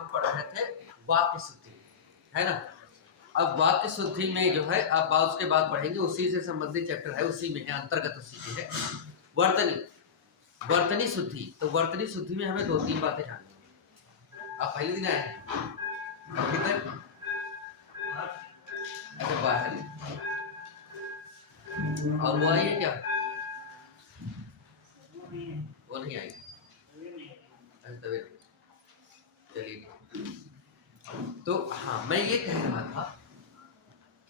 हम पढ़ रहे थे वाक्य शुद्धि, है ना। अब वाक्य शुद्धि में जो है आप उसके बाद पढ़ेंगे, उसी से संबंधित चैप्टर है, उसी में है, अंतर्गत उसी के है वर्तनी शुद्धि। तो वर्तनी शुद्धि में हमें 2-3 बातें जाननी है। आप पहले दिन आए हैं किधर? अच्छा बाहर। और वो आई है क्या? वो नहीं आई। चलिए, तो हाँ मैं ये कह रहा था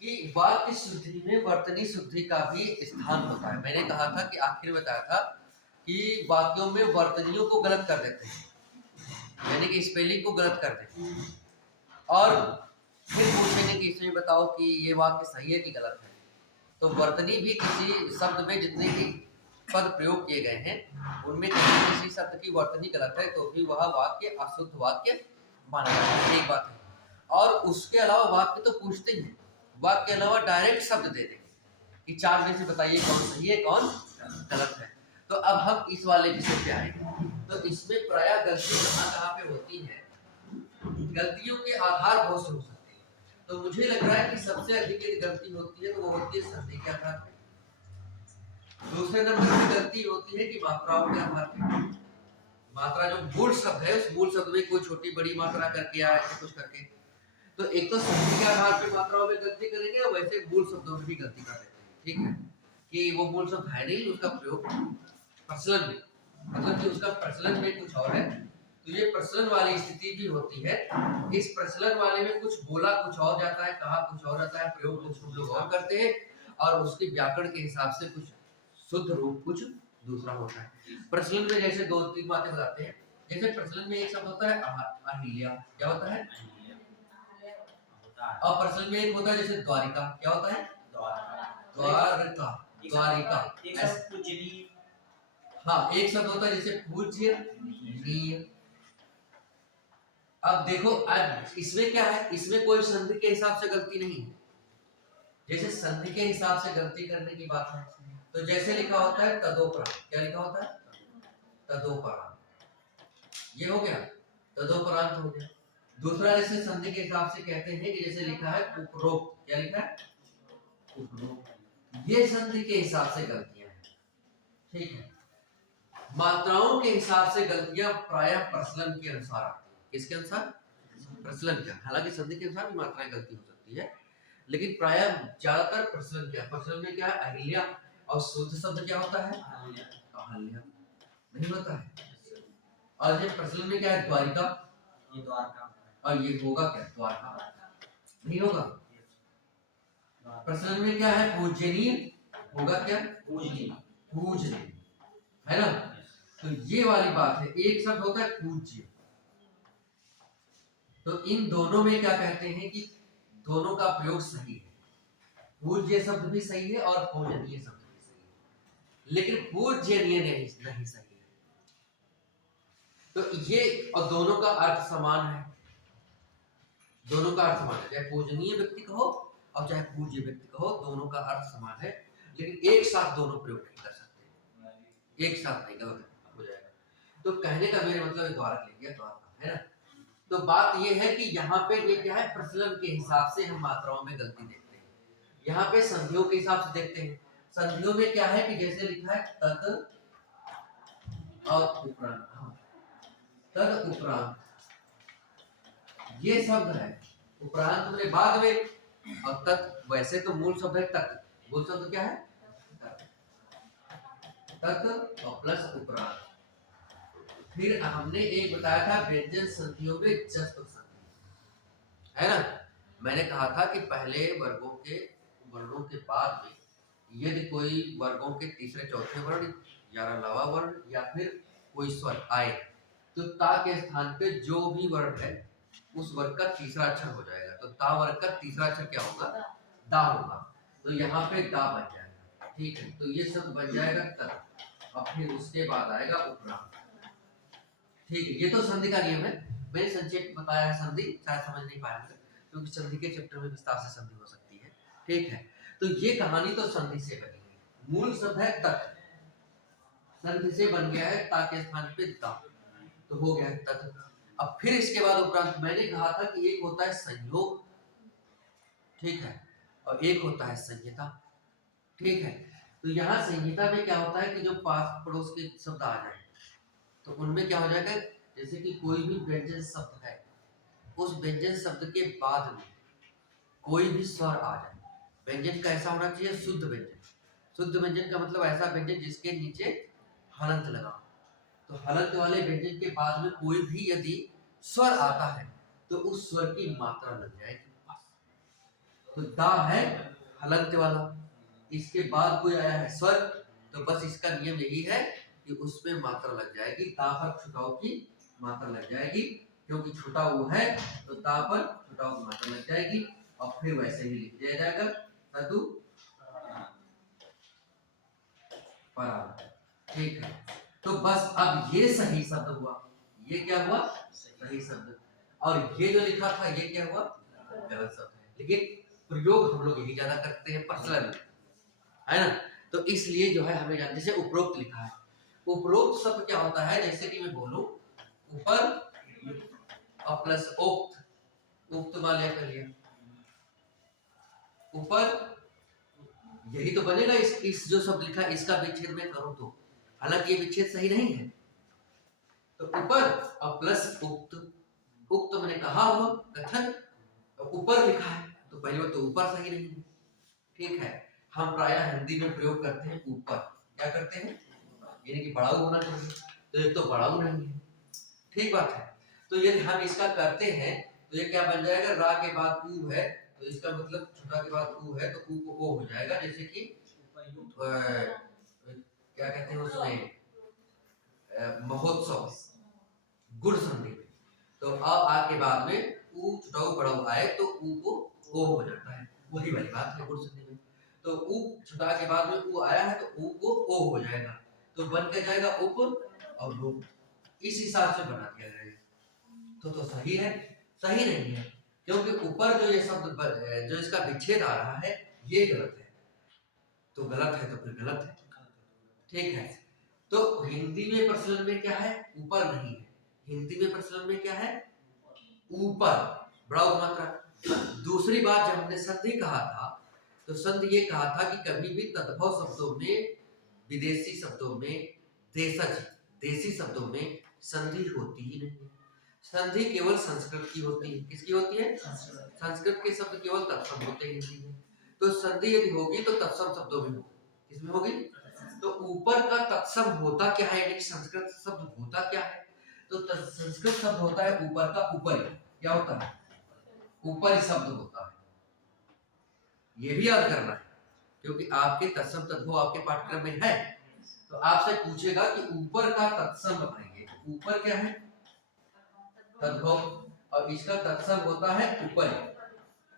कि वाक्य शुद्धि में वर्तनी शुद्धि का भी स्थान होता है। मैंने कहा था कि आखिर बताया था कि वाक्यों में वर्तनियों को गलत कर देते हैं, यानी कि स्पेलिंग को गलत कर देते हैं, और फिर पूछेंगे कि इसमें बताओ कि ये वाक्य सही है कि गलत है। तो वर्तनी भी किसी शब्द में जितने भी पद प्रयोग किए गए हैं उनमें किसी शब्द की वर्तनी गलत है तो भी वह वाक्य अशुद्ध वाक्य माना जाता है, एक बात है। और उसके अलावा वाक्य तो पूछते ही हैं, वाक्य के अलावा डायरेक्ट शब्द दे देंगे कि 4 में से बताइए कौन सही है कौन गलत है। तो अब हम इस वाले विषय पे आएंगे। तो इसमें प्रायः गलती कहाँ पे होती है, गलतियों के आधार बहुत से हो सकते हैं। तो मुझे लग रहा है कि सबसे अधिक यदि गलती होती है तो वो होती है संधि के आधार पे। दूसरे नंबर की गलती होती है कि मात्राओं के आधार पे, मात्रा जो मूल शब्द है उस मूल शब्द में कोई छोटी बड़ी मात्रा करके या ऐसे कुछ करके। तो एक तो संधि के आधार पे मात्राओं में गलती करेंगे और वैसे मूल शब्दों में भी गलती कर देते हैं, ठीक है, कि वो मूल शब्द है नहीं, उसका प्रयोग प्रचलन में, मतलब कि उसका प्रचलन में कुछ और है। तो ये प्रचलन वाली स्थिति भी होती है। इस प्रचलन वाले में कुछ बोला कुछ और जाता है, कहा कुछ और जाता है, प्रयोग कुछ हम लोग और करते हैं, और उसके व्याकरण के हिसाब से कुछ शुद्ध रूप कुछ दूसरा होता है। प्रचलन में जैसे 2-3 बातें बताते हैं। जैसे प्रचलन में एक शब्द होता है अहिल्या, क्या होता है? और प्रचलन में एक होता है जैसे द्वारिका, क्या होता है? द्वारका, द्वारिका। हाँ, एक शब्द होता है जैसे पूज्यनीय। अब देखो आज इसमें क्या है, इसमें कोई संधि के हिसाब से गलती नहीं है। जैसे संधि के हिसाब से गलती करने की बात है, तो जैसे लिखा होता है तदोपरांत, क्या लिखा होता है? तदोपरांत, ये हो गया, तदोपरांत हो गया। दूसरा जैसे संधि के हिसाब से कहते हैं कि जैसे लिखा है उपरोक्त, क्या लिखा है? उपरोक्त। ये संधि के हिसाब से गलतियां हैं, ठीक है। मात्राओं के हिसाब से गलतियां प्रायः प्रचलन के अनुसार आती है। किसके अनुसार? प्रचलन का। हालांकि संधि के अनुसार भी मात्राएं गलती हो सकती है, लेकिन प्रायः ज्यादातर प्रचलन क्या, प्रचलन में क्या है? अहिल्या, और शुद्ध शब्द क्या होता है? अहिल्या नहीं होता है। और ये प्रचलन में क्या है? द्वारिका, ये द्वारका, और ये होगा क्या? द्वारका नहीं होगा। प्रचलन में क्या है? पूजनीय, होगा क्या? पूजनीय, है ना। तो ये वाली बात है। एक शब्द होता है पूज्य, तो इन दोनों में क्या कहते हैं कि दोनों का प्रयोग सही है। पूज्य शब्द भी सही है और पूजनीय शब्द भी सही है, लेकिन पूजनीय नहीं सही है। तो ये, और दोनों का अर्थ समान है, दोनों का अर्थ समान है, चाहे पूजनीय व्यक्ति कहो और चाहे पूज्य व्यक्ति कहो, दोनों का अर्थ समान है। लेकिन एक साथ दोनों प्रयोग नहीं कर सकते, एक साथ नहीं, गलत हो जाएगा। तो कहने का मेरे मतलब द्वारक ले गया, द्वारका, है ना। तो बात ये है कि यहाँ पे ये क्या है, प्रचलन के हिसाब से हम मात्राओं में गलती देखते हैं। यहाँ पे संधियों के हिसाब से देखते हैं। संधियों में क्या है कि जैसे लिखा है तद और उपरांत, तद उपरांत, ये शब्द है, उपरांत में बाद में, और तत् वैसे तो मूल शब्द है तत्, मूल शब्द क्या है? तत् और प्लस उपरांत। फिर हमने एक बताया था व्यंजन संधियों में जस्व संधि, है ना। मैंने कहा था कि पहले वर्णों के बाद में यदि कोई वर्गों के तीसरे चौथे वर्ण या अलावा वर्ण या फिर कोई स्वर आए, तो ता के स्थान पे जो भी वर्ण है उस वर्ग का तीसरा अक्षर हो जाएगा। तो ता वर्ग का तीसरा अक्षर क्या होगा? दा होगा। तो यहाँ पे दा बन जाएगा, ठीक है। तो ये सब बन जाएगा तत्, और फिर उसके बाद आएगा उपरांत, ठीक है। ये तो संधि का नियम है, मैंने संक्षेप बताया है संधि, शायद समझ नहीं पाएंगे क्योंकि संधि के चैप्टर में विस्तार से संधि हो सकती है, ठीक है। तो ये कहानी तो संधि से बनी है। मूल शब्द है तत्, संधि से बन गया है ता के स्थान पे दा, तो हो गया तत्। अब फिर इसके बाद उपरांत मैंने कहा था कि एक होता है संयोग, ठीक है, और एक होता है संहिता, ठीक है। तो यहाँ संहिता में क्या होता है कि जो पास पड़ोस के शब्द आ जाए तो उनमें क्या हो जाएगा, जैसे कि कोई भी व्यंजन शब्द है, उस व्यंजन शब्द के बाद में कोई भी स्वर आ जाए, व्यंजन कैसा होना चाहिए, शुद्ध व्यंजन। शुद्ध व्यंजन का मतलब ऐसा व्यंजन जिसके नीचे हलंत लगा, तो हलंत वाले व्यंजन के बाद में कोई भी यदि स्वर आता है तो उस स्वर की मात्रा लग जाएगी। तो दा है हलंत वाला, इसके बाद कोई आया है स्वर, तो बस इसका नियम यही है कि उसमें मात्रा लग जाएगी, ता पर छुटाव की मात्रा लग जाएगी, क्योंकि छुटा वो है तो ता पर छुटाव की मात्रा लग जाएगी, और फिर वैसे ही लिख दिया जाएगा तदु परा, ठीक है। तो बस अब ये सही शब्द हुआ, ये क्या हुआ, सही शब्द, और ये जो लिखा था ये क्या हुआ, गलत शब्द है। लेकिन प्रयोग हम लोग यही ज्यादा करते हैं पर्सनल, है ना। तो इसलिए जो है हमें जानते, जैसे उपरोक्त लिखा है, उपरोक्त शब्द क्या होता है, जैसे कि मैं बोलूं ऊपर और प्लस उक्त, उक्त वाले कर लिया ऊपर, यही तो बनेगा। इस जो शब्द लिखा इसका विच्छेद में करूं तो, हालांकि ये विच्छेद सही नहीं है, तो ऊपर और प्लस उक्त, उक्त मैंने कहा हुआ कथन, ऊपर लिखा है तो पहली बात तो ऊपर सही नहीं है, ठीक है। हम प्रायः हिंदी में प्रयोग करते हैं ऊपर, क्या करते हैं, यानी कि बड़ाऊ होना चाहिए, तो एक तो बड़ाऊ नहीं है, ठीक बात है। तो यदि हम इसका करते हैं तो ये क्या बन जाएगा, रा के बाद ऊ है तो इसका मतलब छोटा के बाद ऊ है तो ऊ को ओ हो जाएगा, जैसे कि क्या कहते हैं उसमें महोत्सव गुण संधि में, तो आ के बाद में ऊ छुटाऊ बड़ाऊ आए तो ऊ को ओ हो जाता है, वही वाली बात है गुण संधि में। तो ऊ छुटा के बाद में ऊ आया है तो ऊ को ओ हो जाएगा, तो बन के जाएगा उप और रूप, इस हिसाब से बना दिया जाएगा। तो सही है, सही नहीं है, क्योंकि ऊपर जो ये शब्द जो इसका विच्छेद आ रहा है ये गलत है, तो गलत है तो फिर गलत है, ठीक है। तो हिंदी में प्रचलन में क्या है, ऊपर नहीं है, हिंदी में प्रचलन में क्या है, ऊपर, बड़ा मात्रा। दूसरी बात, जब हमने संधि कहा था तो संधि ये कहा था कि कभी भी तद्भव शब्दों में, विदेशी शब्दों में, देशज देसी शब्दों में संधि होती ही नहीं। संधि केवल संस्कृत की होती है, किसकी होती है, संस्कृत के शब्द केवल तत्सम होते हैं हिंदी में, तो संधि यदि होगी तो तत्सम शब्दों में होगी, किसमें होगी, तो ऊपर का तत्सम होता क्या है, यानी संस्कृत शब्द होता क्या है, तो संस्कृत शब्द होता है ऊपर का, ऊपर क्या होता है, ऊपर ही शब्द होता है, ये भी याद करना है, क्योंकि आपके तत्सम तद्भव आपके पाठ्यक्रम में है, तो आपसे पूछेगा कि ऊपर का तत्सम बताइए, ऊपर क्या है, तद्भव, और इसका तत्सम होता है ऊपर,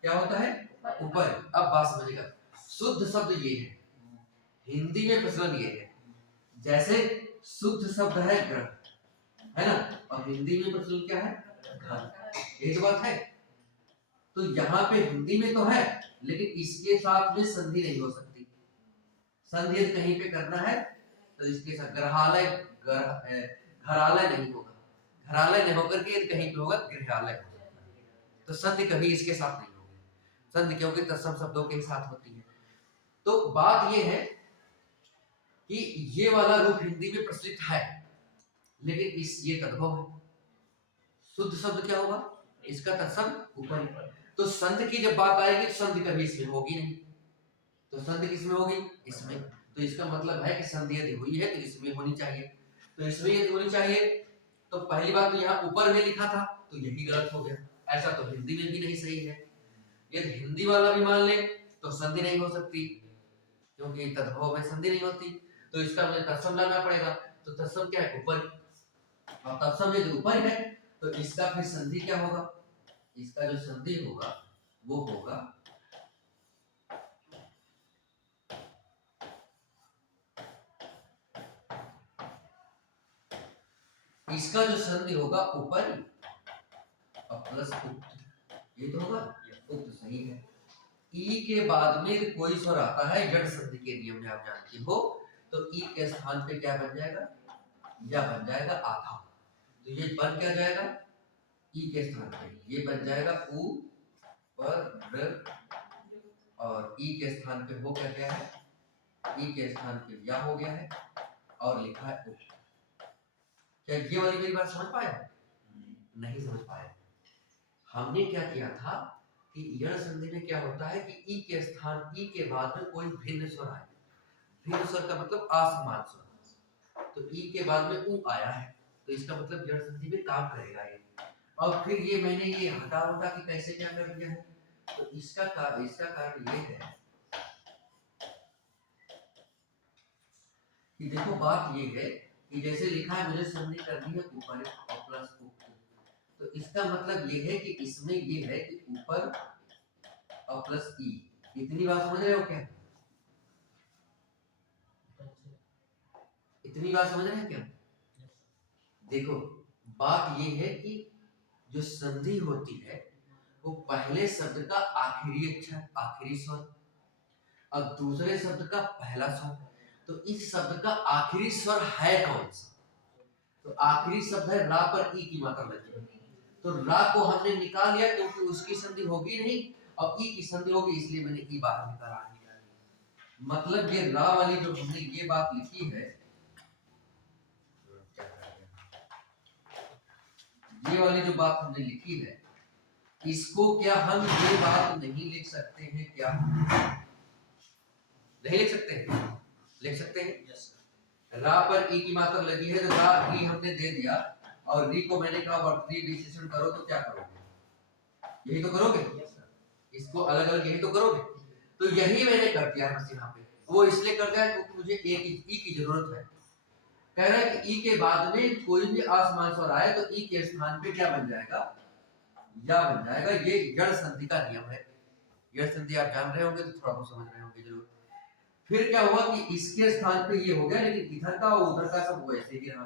क्या होता है, ऊपर। अब बात समझिएगा, शुद्ध शब्द ये है, हिंदी में प्रचलन ये है, जैसे शुद्ध शब्द है ग्रह, है ना, और हिंदी में प्रचलन क्या है, घन, ये तो बात है। तो यहाँ पे हिंदी में तो है, लेकिन इसके साथ में संधि नहीं हो सकती, संधि यदि कहीं पे करना है तो इसके साथ ग्रहालय, घरालय नहीं होगा, घरालय नहीं होकर के कहीं पे होगा गृहालय, तो संधि कभी इसके साथ नहीं होगी, संधि क्योंकि तत्सम शब्दों के साथ होती है। तो बात ये है कि ये वाला रूप हिंदी में प्रचलित है, लेकिन ये तद्भव है, शुद्ध शब्द क्या होगा, इसका तत्सम ऊपर, तो संधि की जब बात आएगी तो संधि कभी इसमें होगी नहीं, तो संधि किसमें होगी, इसमें, तो इसका मतलब है कि संधि यदि हुई है तो इसमें होनी चाहिए, तो इसमें यदि होनी चाहिए तो पहली बात तो यहाँ ऊपर में लिखा था तो यही गलत हो गया, ऐसा तो हिंदी में भी नहीं सही है। यदि हिंदी वाला भी मान ले तो संधि नहीं हो सकती, क्योंकि तद्भव में संधि नहीं होती, तो इसका मुझे तत्सम लाना पड़ेगा, तो तत्सम क्या है, ऊपर, और तत्सम यदि ऊपर है तो इसका फिर संधि क्या होगा, इसका जो संधि होगा वो होगा इसका जो संधि होगा ऊपर और प्लस उक्त, ये तो होगा, उक्त सही है। ई के बाद में कोई स्वर आता है, जड़ संधि के नियम में आप जानते हो, तो ई के स्थान पे क्या बन जाएगा, या बन जाएगा आधा, तो ये बन क्या जाएगा, ई के स्थान पे ये बन जाएगा उ पर और ई के स्थान पे हो क्या है, ई के स्थान पे या हो गया है और लिखा है उ। क्या ये वाली मेरी बात समझ पाए? नहीं समझ पाए। हमने क्या किया था कि यण संधि में क्या होता है कि ई के स्थान ई के बाद में कोई भिन्न स्वर आए। भिन्न स्वर का मतलब असमान स्वर। तो ई के बाद में उ आया है तो इसका मतलब यण संधि में काम करेगा ये। और फिर ये मैंने ये हटा उठा कि कैसे क्या कर दिया है, तो इसका कारण ये है कि देखो बात ये है कि जैसे लिखा है मुझे संधि करनी है ऊपर और प्लस ऊपर, तो इसका मतलब ये है कि इसमें ये है कि ऊपर और प्लस ई। इतनी बात समझ रहे हो क्या? इतनी बात समझ रहे हैं क्या? देखो बात ये है कि जो संधि होती है वो पहले शब्द का आखिरी अक्षर आखिरी स्वर और दूसरे शब्द का पहला स्वर। तो इस शब्द का आखिरी स्वर है कौन सा? तो आखिरी शब्द है रा पर ई की मात्रा लगी है, तो रा को हमने निकाल लिया क्योंकि उसकी संधि होगी नहीं और ई की संधि होगी, इसलिए मैंने ई बाहर निकाला। मतलब ये रा वाली जो हमने ये बात लिखी है, ये वाली जो बात हमने लिखी है, इसको क्या हम ये बात नहीं लिख सकते हैं? क्या नहीं लिख सकते हैं? लिख सकते हैं। रा पर ई की मात्रा लगी है तो रा ई हमने दे दिया और री को मैंने कहा वर्तनी विशेषण करो, तो क्या करोगे? यही तो करोगे। इसको अलग अलग यही तो करोगे। तो यही मैंने कर दिया है बस यहाँ पे। वो इसलिए कर दिया क्योंकि मुझे एक ई की जरूरत है। कह रहा है कि ई के बाद में कोई भी असमान स्वर आए तो ई के स्थान पे क्या बन जाएगा? या बन जाएगा। ये यण संधि का नियम है। यण संधि आप जान रहे होंगे तो थोड़ा बहुत समझ रहे होंगे जरूर। फिर क्या हुआ कि इसके स्थान पे ये हो गया, लेकिन इधर का और उधर का सब वैसे ही रहा।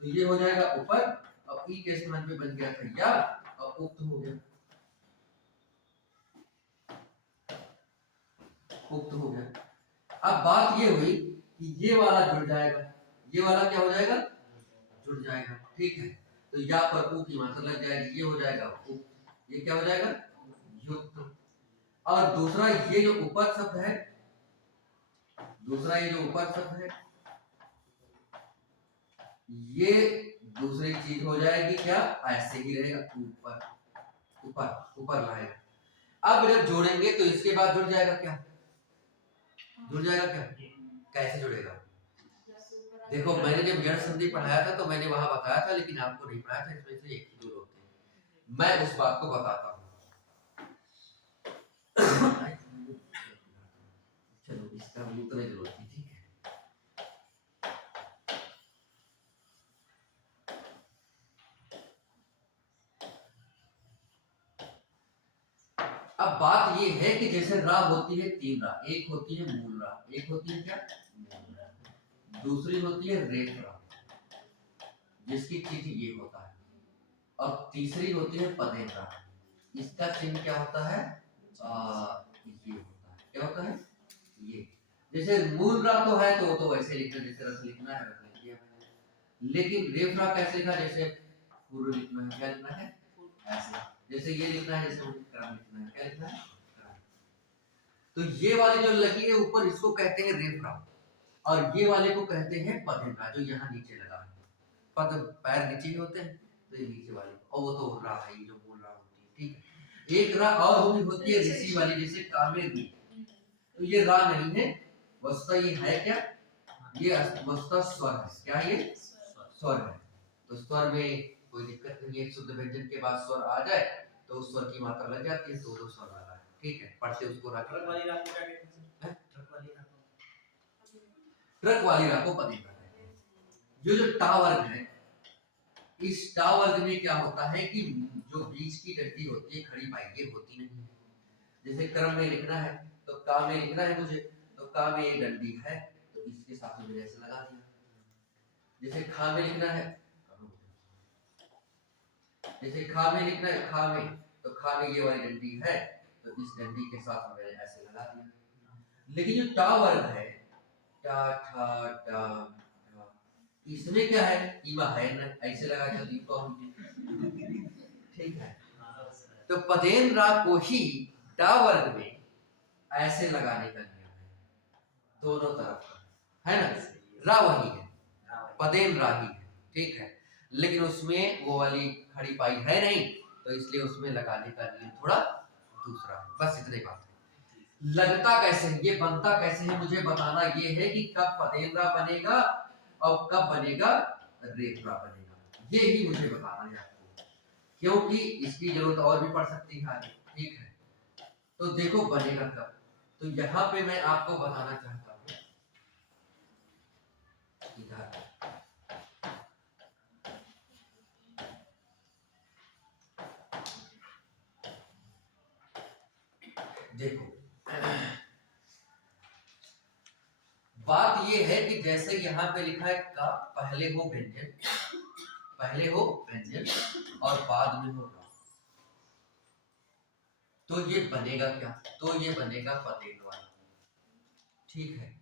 तो ये हो जाएगा ऊपर और ई के स्थान पे बन गया था या और उक्त हो गया, उक्त हो गया। अब बात ये हुई कि ये वाला जुड़ जाएगा, ये वाला क्या हो जाएगा? जुड़ जाएगा। ठीक है, तो या पर उ की मात्रा लग जाएगी, ये हो जाएगा उक्त, ये क्या हो जाएगा? युक्त। और दूसरा ये जो ऊपर शब्द है, दूसरा ये जो ऊपर शब्द है, ये दूसरी चीज हो जाएगी क्या? ऐसे ही रहेगा, ऊपर ऊपर ऊपर लाएगा। अब जब जोड़ेंगे तो इसके बाद जुड़ जाएगा क्या? जुड़ जाएगा क्या? कैसे जुड़ेगा? देखो मैंने जब जड़ संधि पढ़ाया था तो मैंने वहां बताया था, लेकिन आपको नहीं पढ़ाया था। इसमें से एक ही दो लोग थे, मैं उस बात को बताता हूँ। चलो इसका तो नहीं जरूरत थी। ठीक है, अब बात ये है कि जैसे रा होती है तीन रा, एक होती है मूल रा, एक होती है क्या? दूसरी होती है रेफ रा जिसकी चिन्ह ये होता है, और तीसरी होती है पदेन रा। इसका चिन्ह क्या होता है? ये होता है, क्या होता है? ये। जैसे मूल रा तो है तो वो तो वैसे लिखना जैसे रस लिखना है वैसे लिख दिया मैंने, लेकिन रेफ रा कैसे लिखा? जैसे पूर्व लिखना है, क्या लिखना है? ऐसे। जैसे ये लिखना है, जैसे क्रम लिखना है, क्या लिखना है? तो ये वाली जो लगी है ऊपर, इसको कहते हैं रेफरा, और ये वाले को कहते हैं पदेफरा, जो यहाँ नीचे लगा है। पद पैर नीचे ही होते हैं तो ये नीचे वाली, और वो तो रा है, जो बोल रहा होती है। ठीक है, एक रा और भी होती है ऋषि वाली, जैसे कामेरी। तो ये रा नहीं है वस्तुतः, ये है क्या? ये वस्तुतः स्वर है। क्या ये? स्वर है। तो स्वर में कोई दिक्कत नहीं है, शुद्ध व्यंजन के बाद स्वर आ जाए तो उस स्वर की मात्रा लग जाती है, तो दो स्वर लगा है। ठीक है, पढ़ते उसको रख। ट्रक वाली राह को क्या कहते हैं? ट्रक वाली राह को पदेफरा कहते हैं। जो टा वर्ग है, इस टा वर्ग में क्या होता है कि जो बीच की डंडी होती है खड़ी पाई, ये होती नहीं है। जैसे क्रम में लिखना है तो का में लिखना है मुझे, तो का में ये डंडी है तो इसके साथ में मैंने ऐसे लगा दिया। जैसे खा में लिखना है, जैसे खा में लिखना है, खा में, तो खा में ये वाली डंडी है तो इस डंडी के साथ मैंने ऐसे लगा दिया। लेकिन जो टा वर्ग है, टा ठा टा, इसमें क्या है? ईमा है ना, ऐसे लगा दिया। ठीक है। तो पदेन रा को ही टा वर्ग में ऐसे लगाने का नियम है, दोनों तरफ है ना, रा वही है, पदेन रा ही है, ठीक है, लेकिन उसमें वो वाली खड़ी पाई है नहीं, तो इसलिए उसमें लगाने का नियम थोड़ा दूसरा है। बस इतनी बात है। लगता कैसे है, ये बनता कैसे है, मुझे बताना ये है कि कब पदेन रा बनेगा और कब बनेगा रेफ रा बनेगा, ये ही मुझे बताना है आपको, क्योंकि इसकी जरूरत और भी पड़ सकती है आगे, ठीक है। तो देखो बनेगा कब, तो यहाँ पे मैं आपको बताना चाहता हूँ, इधर देखो, बात ये है कि जैसे यहाँ पे लिखा है का पहले हो व्यंजन, पहले हो व्यंजन और बाद में हो रा, तो ये बनेगा क्या, तो ये बनेगा पदेन वाला, ठीक है,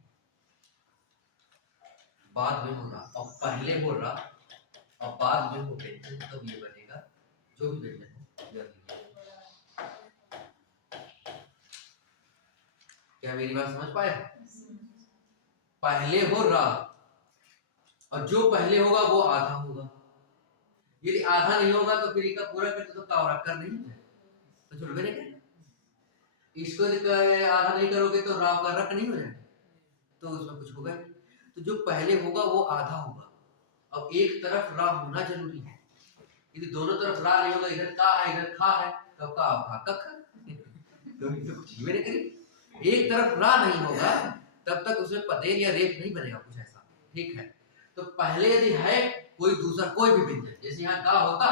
बाद में हो रा और पहले हो रा और बाद में हो व्यंजन, तब ये बनेगा जो भी व्यंजन हो। क्या मेरी बात समझ पाए? पहले हो रा और जो पहले होगा वो आधा होगा, यदि आधा नहीं होगा तो फिर इसका पूरा करते तो का कर नहीं है, तो चलो मेरे क्या, इसको आधा नहीं करोगे तो राव का रक नहीं हो जाएगा, तो उसमें कुछ होगा। तो जो पहले होगा वो आधा होगा, अब एक तरफ रा होना जरूरी है, यदि दोनों तरफ रा नहीं होगा, इधर का है इधर खा है, तो का खा कख तो कुछ मेरे करीब एक तरफ रा नहीं होगा तब तक उसमें पदेन या रेफ नहीं बनेगा कुछ ऐसा, ठीक है। तो पहले यदि है कोई दूसरा कोई भी व्यंजन, जैसे यहाँ गा होता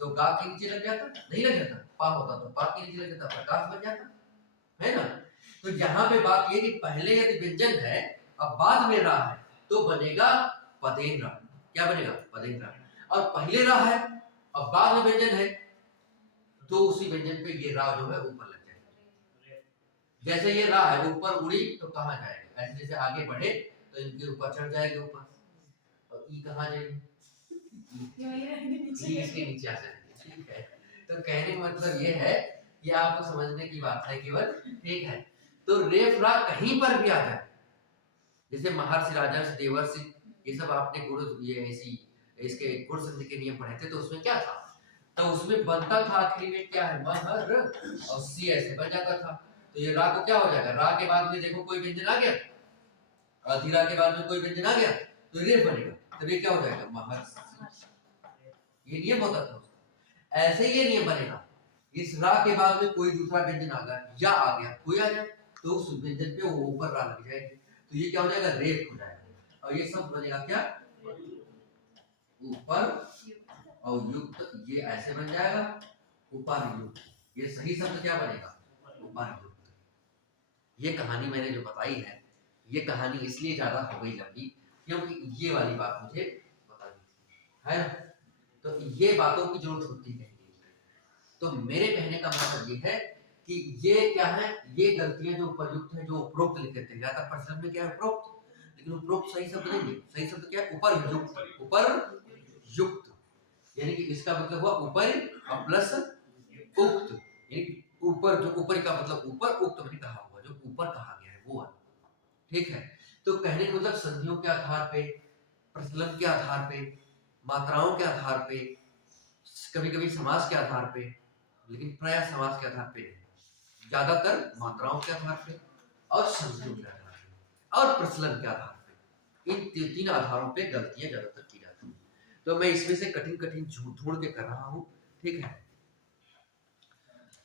तो गा के नीचे लग जाता, नहीं लग जाता, पा होता तो पा के नीचे लग जाता, प्रकाश बन जाता, है ना। तो यहाँ पे बात ये कि पहले यदि व्यंजन है अब बाद में रा है तो बनेगा पदेन रा, क्या बनेगा पदेन रा, और पहले रा है अब बाद में व्यंजन है तो उसी व्यंजन पे ये रा जो है ऊपर लग जाएगा, जैसे ये रा है ऊपर उड़ी तो कहाँ जाएगा, ऐसे जैसे आगे बढ़े तो इनके ऊपर चढ़ जाएगा ऊपर, और ई कहाँ जाएगी, इसके नीचे आ जाएगी, ठीक है। तो कहने का मतलब ये है कि आपको समझने की बात है केवल, ठीक है। तो रेफ रा कहीं पर भी आ जाए, जैसे महर्षि राजर्षि देवर्षि ये सब आपने गुण ये ऐसी इसके गुण संधि के नियम पढ़े थे, तो उसमें क्या था, तो उसमें बनता था आखिरी में क्या है महर और सी ऐसे बन जाता था, तो ये रा को क्या हो जाएगा, रा के बाद में देखो कोई व्यंजन आ गया, अधीरा के बाद में कोई व्यंजन आ गया तो रेफ बनेगा, तो ये क्या हो जाएगा महर्षि, ये नियम होता था। ऐसे ये नियम बनेगा, इस रा के बाद में कोई दूसरा व्यंजन आ गया या आ गया कोई आ जाए तो उस व्यंजन पे वो ऊपर रा लग जाएगी, तो ये क्या हो जाएगा रेफ हो जाएगा, और ये सब बनेगा क्या ऊपर और युक्त, ये ऐसे बन जाएगा ऊपर युक्त, ये सही शब्द क्या बनेगा ऊपर युक्त। ये कहानी मैंने जो बताई है ये कहानी इसलिए ज्यादा हो गई लंबी क्योंकि ये वाली बात मुझे बतानी थी, है ना, तो ये बातों की जरूरत होती है। तो मेरे कहने का मतलब ये है कि ये क्या है, ये गलतियां जो उपयुक्त है जो उपरोक्त लिखे थे, ज्यादा प्रश्न में क्या है उपरोक्त, लेकिन उपरोक्त सही शब्द नहीं है, सही शब्द क्या है ऊपर युक्त, ऊपर युक्त, यानी कि इसका मतलब हुआ ऊपर और प्लस उक्त, यानी कि ऊपर जो ऊपर का मतलब ऊपर, उक्त मैंने कहा हुआ जो ऊपर कहा गया है वो वाला, ठीक है। तो कहने का मतलब संधियों के आधार पे, प्रचलन के आधार पे, मात्राओं के आधार पे, कभी कभी समास के आधार पे, लेकिन प्राय समास के आधार पे नहीं, ज्यादातर मात्राओं के आधार पे और संधियों के आधार पे और प्रचलन के आधार पे, इन तीन आधारों पे गलतियां ज्यादातर की जाती हैं। तो मैं इसमें से कठिन कठिन ढूंढ के कर रहा हूं, ठीक है।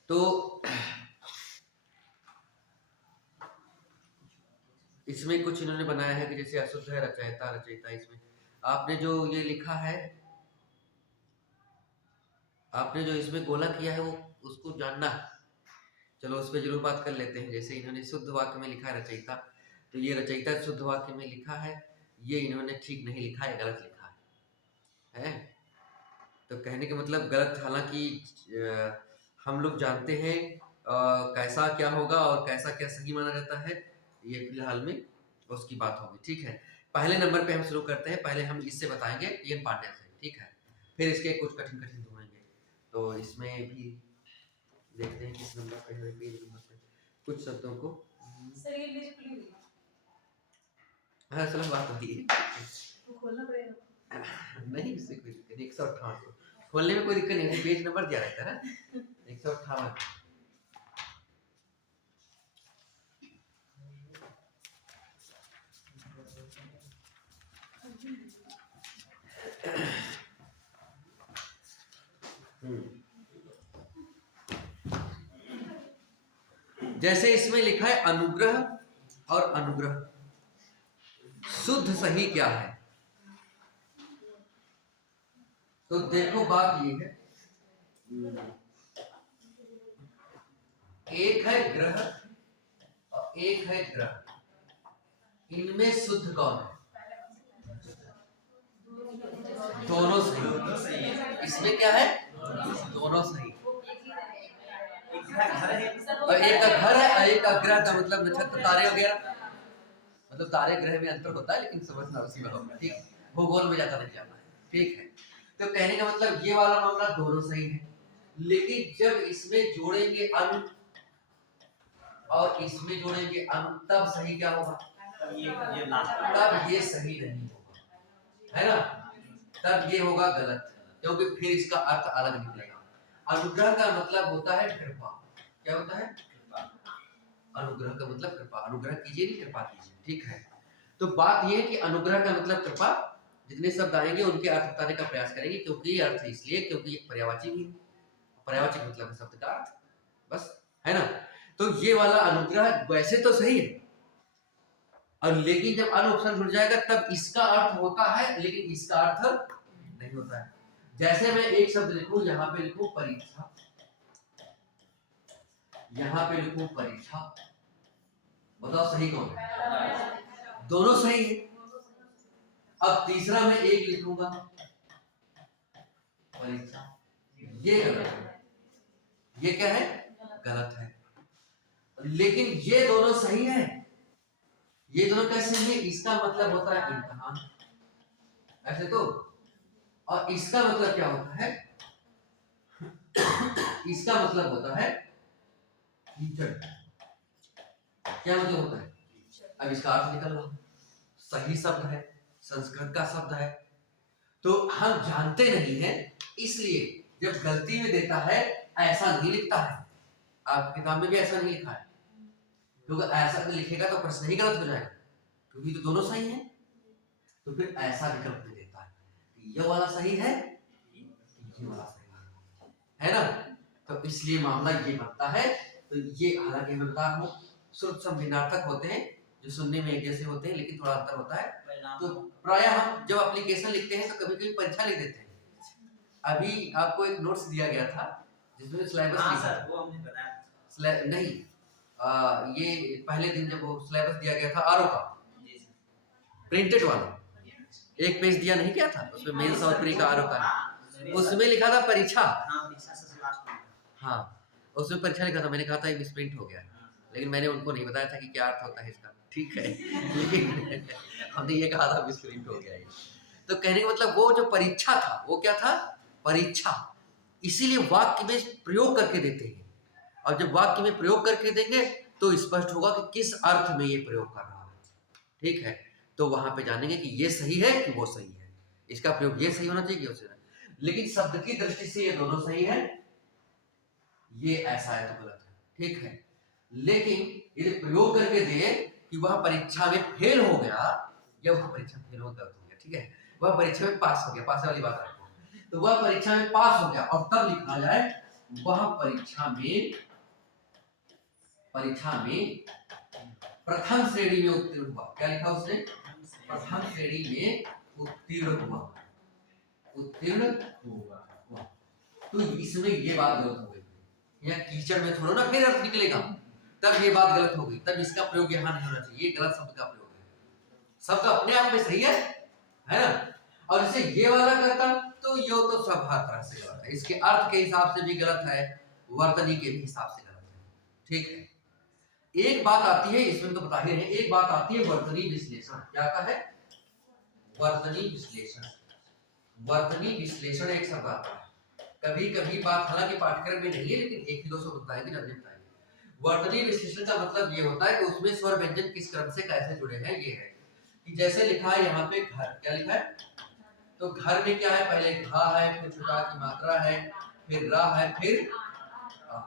तो इसमें कुछ इन्होंने बनाया है कि जैसे अशुद्ध है रचयिता रचयिता, इसमें आपने जो ये लिखा है, आपने जो इसमें गोला किया है वो उसको जानना है, चलो उस पर जरूर बात कर लेते हैं। जैसे इन्होंने शुद्ध वाक्य में लिखा है रचयिता, तो ये रचयिता शुद्ध वाक्य में लिखा है, ये इन्होंने ठीक नहीं लिखा है, गलत लिखा है। तो कहने का मतलब गलत, हालांकि हम लोग जानते हैं कैसा क्या होगा और कैसा क्या सही माना जाता है, ये फिलहाल में उसकी बात होगी, ठीक है। पहले नंबर पे हम शुरू करते हैं, पहले हम इससे बताएंगे टीएन पांड्या से, ठीक है, फिर इसके कुछ कठिन कठिन ढूंढेंगे। तो इसमें भी देखते हैं किस नंबर पे है, पेज नंबर पे कुछ शब्दों को। सर ये पेज खुली हुई हाँ चलो बात होती है, है, खोलना पड़ेगा। नहीं इससे कोई दिक्कत नहीं, 158 खोलने में कोई दिक्कत नहीं है, पेज नंबर दिया रहता है ना 158। जैसे इसमें लिखा है अनुग्रह और अनुग्रह, शुद्ध सही क्या है? तो देखो बात ये है, एक है ग्रह और एक है ग्रह, इनमें शुद्ध कौन है? दोनों सही है। इसमें क्या है? दोनों सही। और एक का घर है और एक का ग्रह का मतलब नक्षत्र तारे वगैरह, मतलब तारे ग्रह में अंतर होता है लेकिन समझना उसी में होगा, ठीक, भूगोल में जाता नहीं जाना है, ठीक है। तो कहने का मतलब ये वाला मामला दोनों सही है, लेकिन जब इसमें जोड़ेंगे अन और इसमें जोड़ेंगे अन, तब सही क्या होगा? तब ये सही नहीं होगा, है ना, तब ये होगा गलत, क्योंकि फिर इसका अर्थ अलग निकलेगा। अनुग्रह का मतलब होता है कृपा, क्या होता है? अनुग्रह का मतलब कृपा, अनुग्रह कीजिए नहीं कृपा कीजिए, ठीक है। तो बात यह है कि अनुग्रह का मतलब कृपा, जितने शब्द आएंगे उनके अर्थ बताने का प्रयास करेंगे, क्योंकि ये अर्थ इसलिए क्योंकि ये पर्यायवाची भी, पर्यायवाची मतलब है शब्द का अर्थ, बस, है ना। तो ये वाला अनुग्रह वैसे तो सही है, और लेकिन जब अन ऑप्शन जुड़ जाएगा तब इसका अर्थ होता है, लेकिन इसका अर्थ नहीं होता है। जैसे मैं एक शब्द लिखूं, यहाँ पे लिखूं परीक्षा, यहाँ पे लिखूं परीक्षा, बताओ सही कौन है? दोनों सही है। अब तीसरा मैं एक लिखूंगा परीक्षा, ये गलत है, ये क्या है? गलत है। लेकिन ये दोनों सही है, ये दोनों कैसे हैं? इसका मतलब होता है इम्तिहान, ऐसे तो, और इसका मतलब क्या होता है? इसका मतलब होता है कीचड़, क्या मतलब होता है? अब इसका अर्थ निकल रहा, सही शब्द है, संस्कृत का शब्द है, तो हम जानते नहीं है, इसलिए जब गलती में देता है ऐसा नहीं लिखता है। आप किताब में भी ऐसा नहीं लिखा है, क्योंकि ऐसा लिखेगा तो प्रश्न ही गलत हो जाएगा, क्योंकि तो दोनों सही हैं। तो फिर ऐसा विकल्प दे देता है, ये वाला सही है, ये वाला सही है ना। तो इसलिए मामला ये बनता है। तो ये हालांकि मैं बता रहा हूँ, शुद्ध शब्द भिन्नार्थक होते हैं, जो सुनने में एक जैसे होते हैं लेकिन थोड़ा अंतर होता है। तो प्राय हम जब एप्लीकेशन लिखते हैं तो कभी कभी परीक्षा लिख देते हैं। अभी आपको एक नोट्स दिया गया था जिसमें सिलेबस लिखा था, वो हमने बताया नहीं, ये पहले दिन जब वो सिलेबस दिया गया था आरओ का प्रिंटेड वाला, एक पेज दिया नहीं क्या था, उसमें मेंस और प्री का आरओ का, उसमें लिखा था परीक्षा, हाँ उसमें परीक्षा लिखा था। मैंने कहा था ये मिसप्रिंट हो गया, लेकिन मैंने उनको नहीं बताया था कि क्या अर्थ होता है इसका, ठीक है। लेकिन हमने ये कहा था मिसप्रिंट हो गया। तो कहने का मतलब वो जो परीक्षा था वो क्या था? परीक्षा। इसीलिए वाक्य में प्रयोग करके देते हैं, और जब वाक्य में प्रयोग करके देंगे तो स्पष्ट होगा कि किस अर्थ में ये प्रयोग कर रहा है, ठीक है। तो वहां पे जानेंगे कि ये सही है कि वो सही है, इसका प्रयोग ये सही होना चाहिए कि लेकिन शब्द की दृष्टि से ये दोनों सही है, ये ऐसा है तो गलत है, ठीक है। लेकिन यदि प्रयोग करके दे कि वह परीक्षा में फेल हो गया, या वह परीक्षा फेल हो गलत हो गया, ठीक है, वह परीक्षा में पास हो गया, पास वाली बात रखो, तो वह परीक्षा में पास हो गया, और तब लिखा जाए वह परीक्षा में प्रथम श्रेणी में उत्तीर्ण हुआ। क्या लिखा उसने? प्रथम श्रेणी में उत्तीर्ण हुआ, उत्तीर्ण हुआ। तो इसमें ये बात गलत हो गई, या कीचड़ में थोड़ा ना फिर अर्थ निकलेगा, तब ये बात गलत हो गई, तब इसका प्रयोग यहाँ नहीं होना चाहिए, ये गलत शब्द का प्रयोग है। शब्द अपने आप में सही है ना, और इसे ये वाला करता तो ये तो सब हर तरह से गलत है, इसके अर्थ के हिसाब से भी गलत है, वर्तनी के भी हिसाब से गलत है, ठीक है। एक बात आती है, इसमें तो बता ही रहे, एक बात आती है वर्तनी विश्लेषण। क्या का है? वर्तनी विश्लेषण। वर्तनी विश्लेषण एक शब्द आता है, कभी कभी बात हालांकि पाठ्यक्रम में नहीं है लेकिन एक ही दो शब्द बताएंगे, जल्दी बताएंगे। वर्तनी विश्लेषण का मतलब ये होता है कि उसमें स्वर व्यंजन किस क्रम से कैसे जुड़े हैं। ये है कि जैसे लिखा है यहाँ पे घर, क्या लिखा है, तो घर में क्या है, पहले घा है, फिर छुटा की मात्रा है, फिर रा है, फिर आ।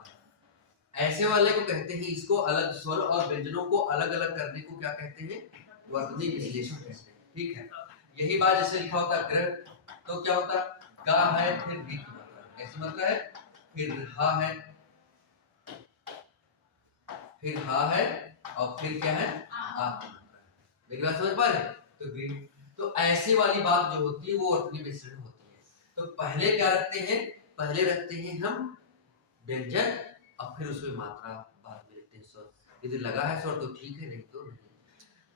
ऐसे वाले को कहते हैं, इसको अलग स्वर और व्यंजनों को अलग अलग करने को क्या कहते हैं, वर्तनी विश्लेषण कहते हैं। ठीक है, यही बात जैसे लिखा होता है ग्रह, तो क्या होता है, गा है, फिर गी की मात्रा, ऐसी मात्रा है, फिर हा है, फिर हा है, और फिर क्या है, आ की मात्रा है। मेरी बात समझ पा रहे, तो ग्रीन, तो ऐसी वाली बात जो होती है वो वर्तनी विश्लेषण होती है। तो पहले क्या रखते हैं, पहले रखते हैं हम व्यंजन और फिर उसमें मात्रा बाद में लिखते हैं स्वर, यदि लगा है स्वर तो ठीक है, नहीं तो नहीं।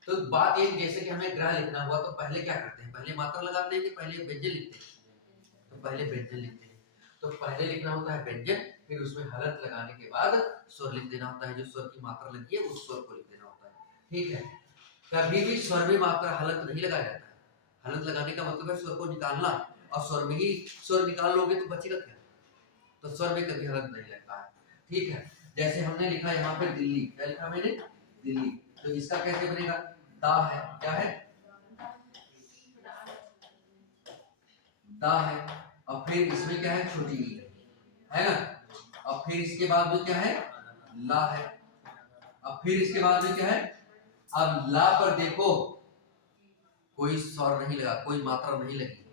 तो बात ये, जैसे कि हमें ग्रह लिखना हुआ तो पहले क्या करते हैं, पहले मात्रा लगाते हैं कि पहले व्यंजन लिखते हैं, तो पहले व्यंजन लिखते हैं। तो पहले लिखना होता है व्यंजन, फिर उसमें हलंत लगाने के बाद स्वर लिख देना होता है, जो स्वर की मात्रा लगी है उस स्वर को लिख देना होता है। ठीक है, कभी भी स्वर में मात्रा हलंत नहीं लगाया जाता है। हलंत लगाने का मतलब है स्वर को निकालना, और स्वर में ही स्वर निकाल लोगे तो बचेगा क्या, तो स्वर में कभी हलंत नहीं लगता है। ठीक है, जैसे हमने लिखा यहाँ पे दिल्ली, क्या लिखा मैंने, दिल्ली, तो इसका कैसे बनेगा, दा है, क्या है, दा है, और फिर इसमें क्या है, छोटी ई है ना, और फिर इसके बाद में क्या है, ला है, अब फिर इसके बाद में क्या है, अब ला पर देखो कोई स्वर नहीं लगा, कोई मात्रा नहीं लगी,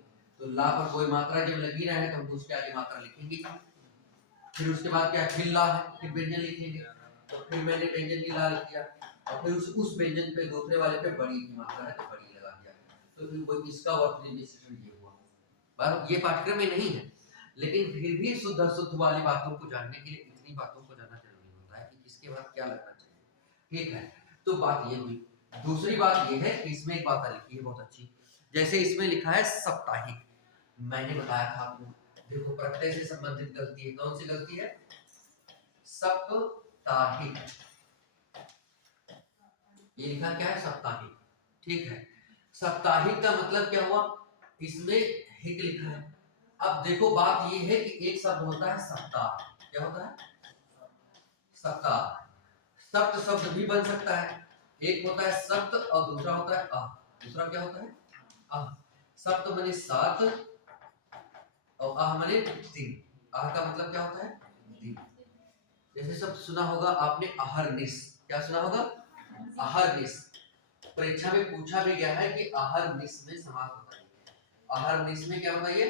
तो ला पर कोई मात्रा जब लगी ना है तो हम उसके आगे मात्रा लिखेंगे। फिर उसके बाद क्या, फिर ला है, फिर व्यंजन लिखेंगे, तो फिर मैंने व्यंजन की ला लिख दिया, और फिर उस व्यंजन पे दूसरे वाले पे बड़ी की मात्रा है तो बड़ी लगा दिया, तो फिर कोई इसका वर्तनी विश्लेषण ये हुआ। बात ये पाठ्यक्रम में नहीं है, लेकिन फिर भी शुद्ध अशुद्ध वाली बातों को जानने के लिए इतनी बातों को जानना जरूरी होता है कि किसके बाद क्या लगना चाहिए। ठीक है, तो बात ये हुई। दूसरी बात ये है कि इसमें एक बात लिखी है बहुत अच्छी, जैसे इसमें लिखा है साप्ताहिक, मैंने बताया था आपको, देखो प्रत्यय से संबंधित गलती है, कौन सी गलती है, साप्ताहिक, ये लिखा क्या है, साप्ताहिक। ठीक है, साप्ताहिक का मतलब क्या हुआ, इसमें हिक लिखा है। अब देखो बात ये है कि एक शब्द होता है सप्ताह, क्या होता है, सप्ताह, सप्त शब्द भी बन सकता है, एक होता है सप्त और दूसरा होता है अह, दूसरा क्या होता है, अह। सप्त माने 7 और अह माने 3, अह का मतलब क्या होता है, 3। जैसे सब सुना होगा आपने अहरनिश, क्या सुना होगा, अहरनिश, परीक्षा में पूछा भी गया है कि अहरनिश में समास होता है, अहरनिश में क्या होता है, ये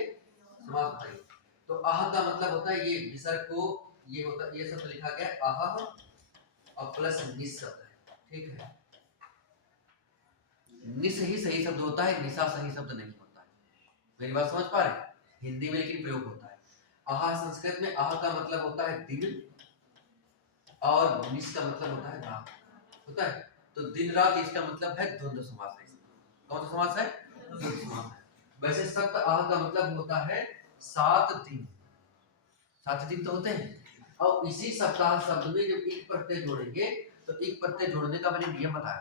समास होता है। तो अह का मतलब होता है ये विसर्ग को, ये होता है, ये शब्द लिखा गया अह और प्लस निस शब्द है। ठीक है, निस ही सही शब्द होता है, निशा सही शब्द नहीं होता है, मेरी बात समझ पा रहे, हिंदी में लेकिन प्रयोग होता है। आहा संस्कृत में आह का मतलब होता है दिन, और निस का मतलब होता है रात, होता है, तो दिन रात इसका मतलब है द्वंद्व समास है। कौन सा समास है, द्वंद्व समास है। वैसे सप्त आह का मतलब होता है 7 दिन, 7 दिन तो होते हैं, और इसी सप्ताह शब्द में जब एक प्रत्यय जोड़ेंगे तो एक प्रत्यय जोड़ने का मैंने नियम बताया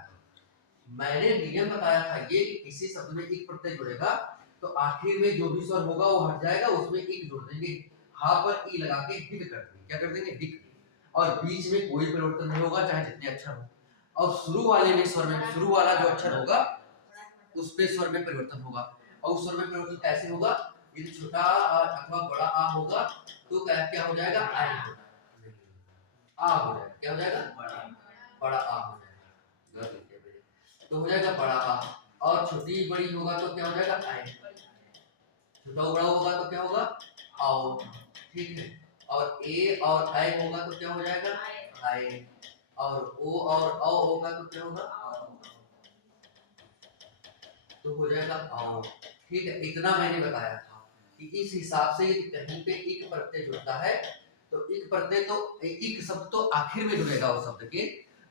था, ये इसी शब्द में एक प्रत्यय जुड़ेगा तो आखिर में जो भी स्वर होगा वो हट जाएगा, उसमें एक जोड़ देंगे, हा पर ई लगा के हिक कर देंगे, क्या कर देंगे, हिक, और बीच में कोई परिवर्तन नहीं होगा चाहे जितने अक्षर हो, और शुरू वाले में स्वर में शुरू वाला जो अक्षर होगा उस पे स्वर में परिवर्तन होगा, और उस स्वर में परिवर्तन कैसे होगा, यदि छोटा अथवा बड़ा आ होगा तो क्या हो जाएगा, आ हो जाएगा, क्या हो जाएगा, बड़ा आ हो जाएगा, तो हो जाएगा बड़ा आ, और छोटी बड़ी होगा तो क्या हो जाएगा, आए, छोटा बड़ा होगा तो क्या होगा, आओ। ठीक है, और ए और आई होगा तो क्या हो जाएगा, आए, और ओ और औ होगा तो क्या होगा, तो हो जाएगा आओ। ठीक है, इतना मैंने बताया था कि इस हिसाब से यदि कहीं पे एक प्रत्यय जुड़ता है तो एक प्रत्यय तो एक शब्द तो आखिर में जुड़ेगा उस शब्द के,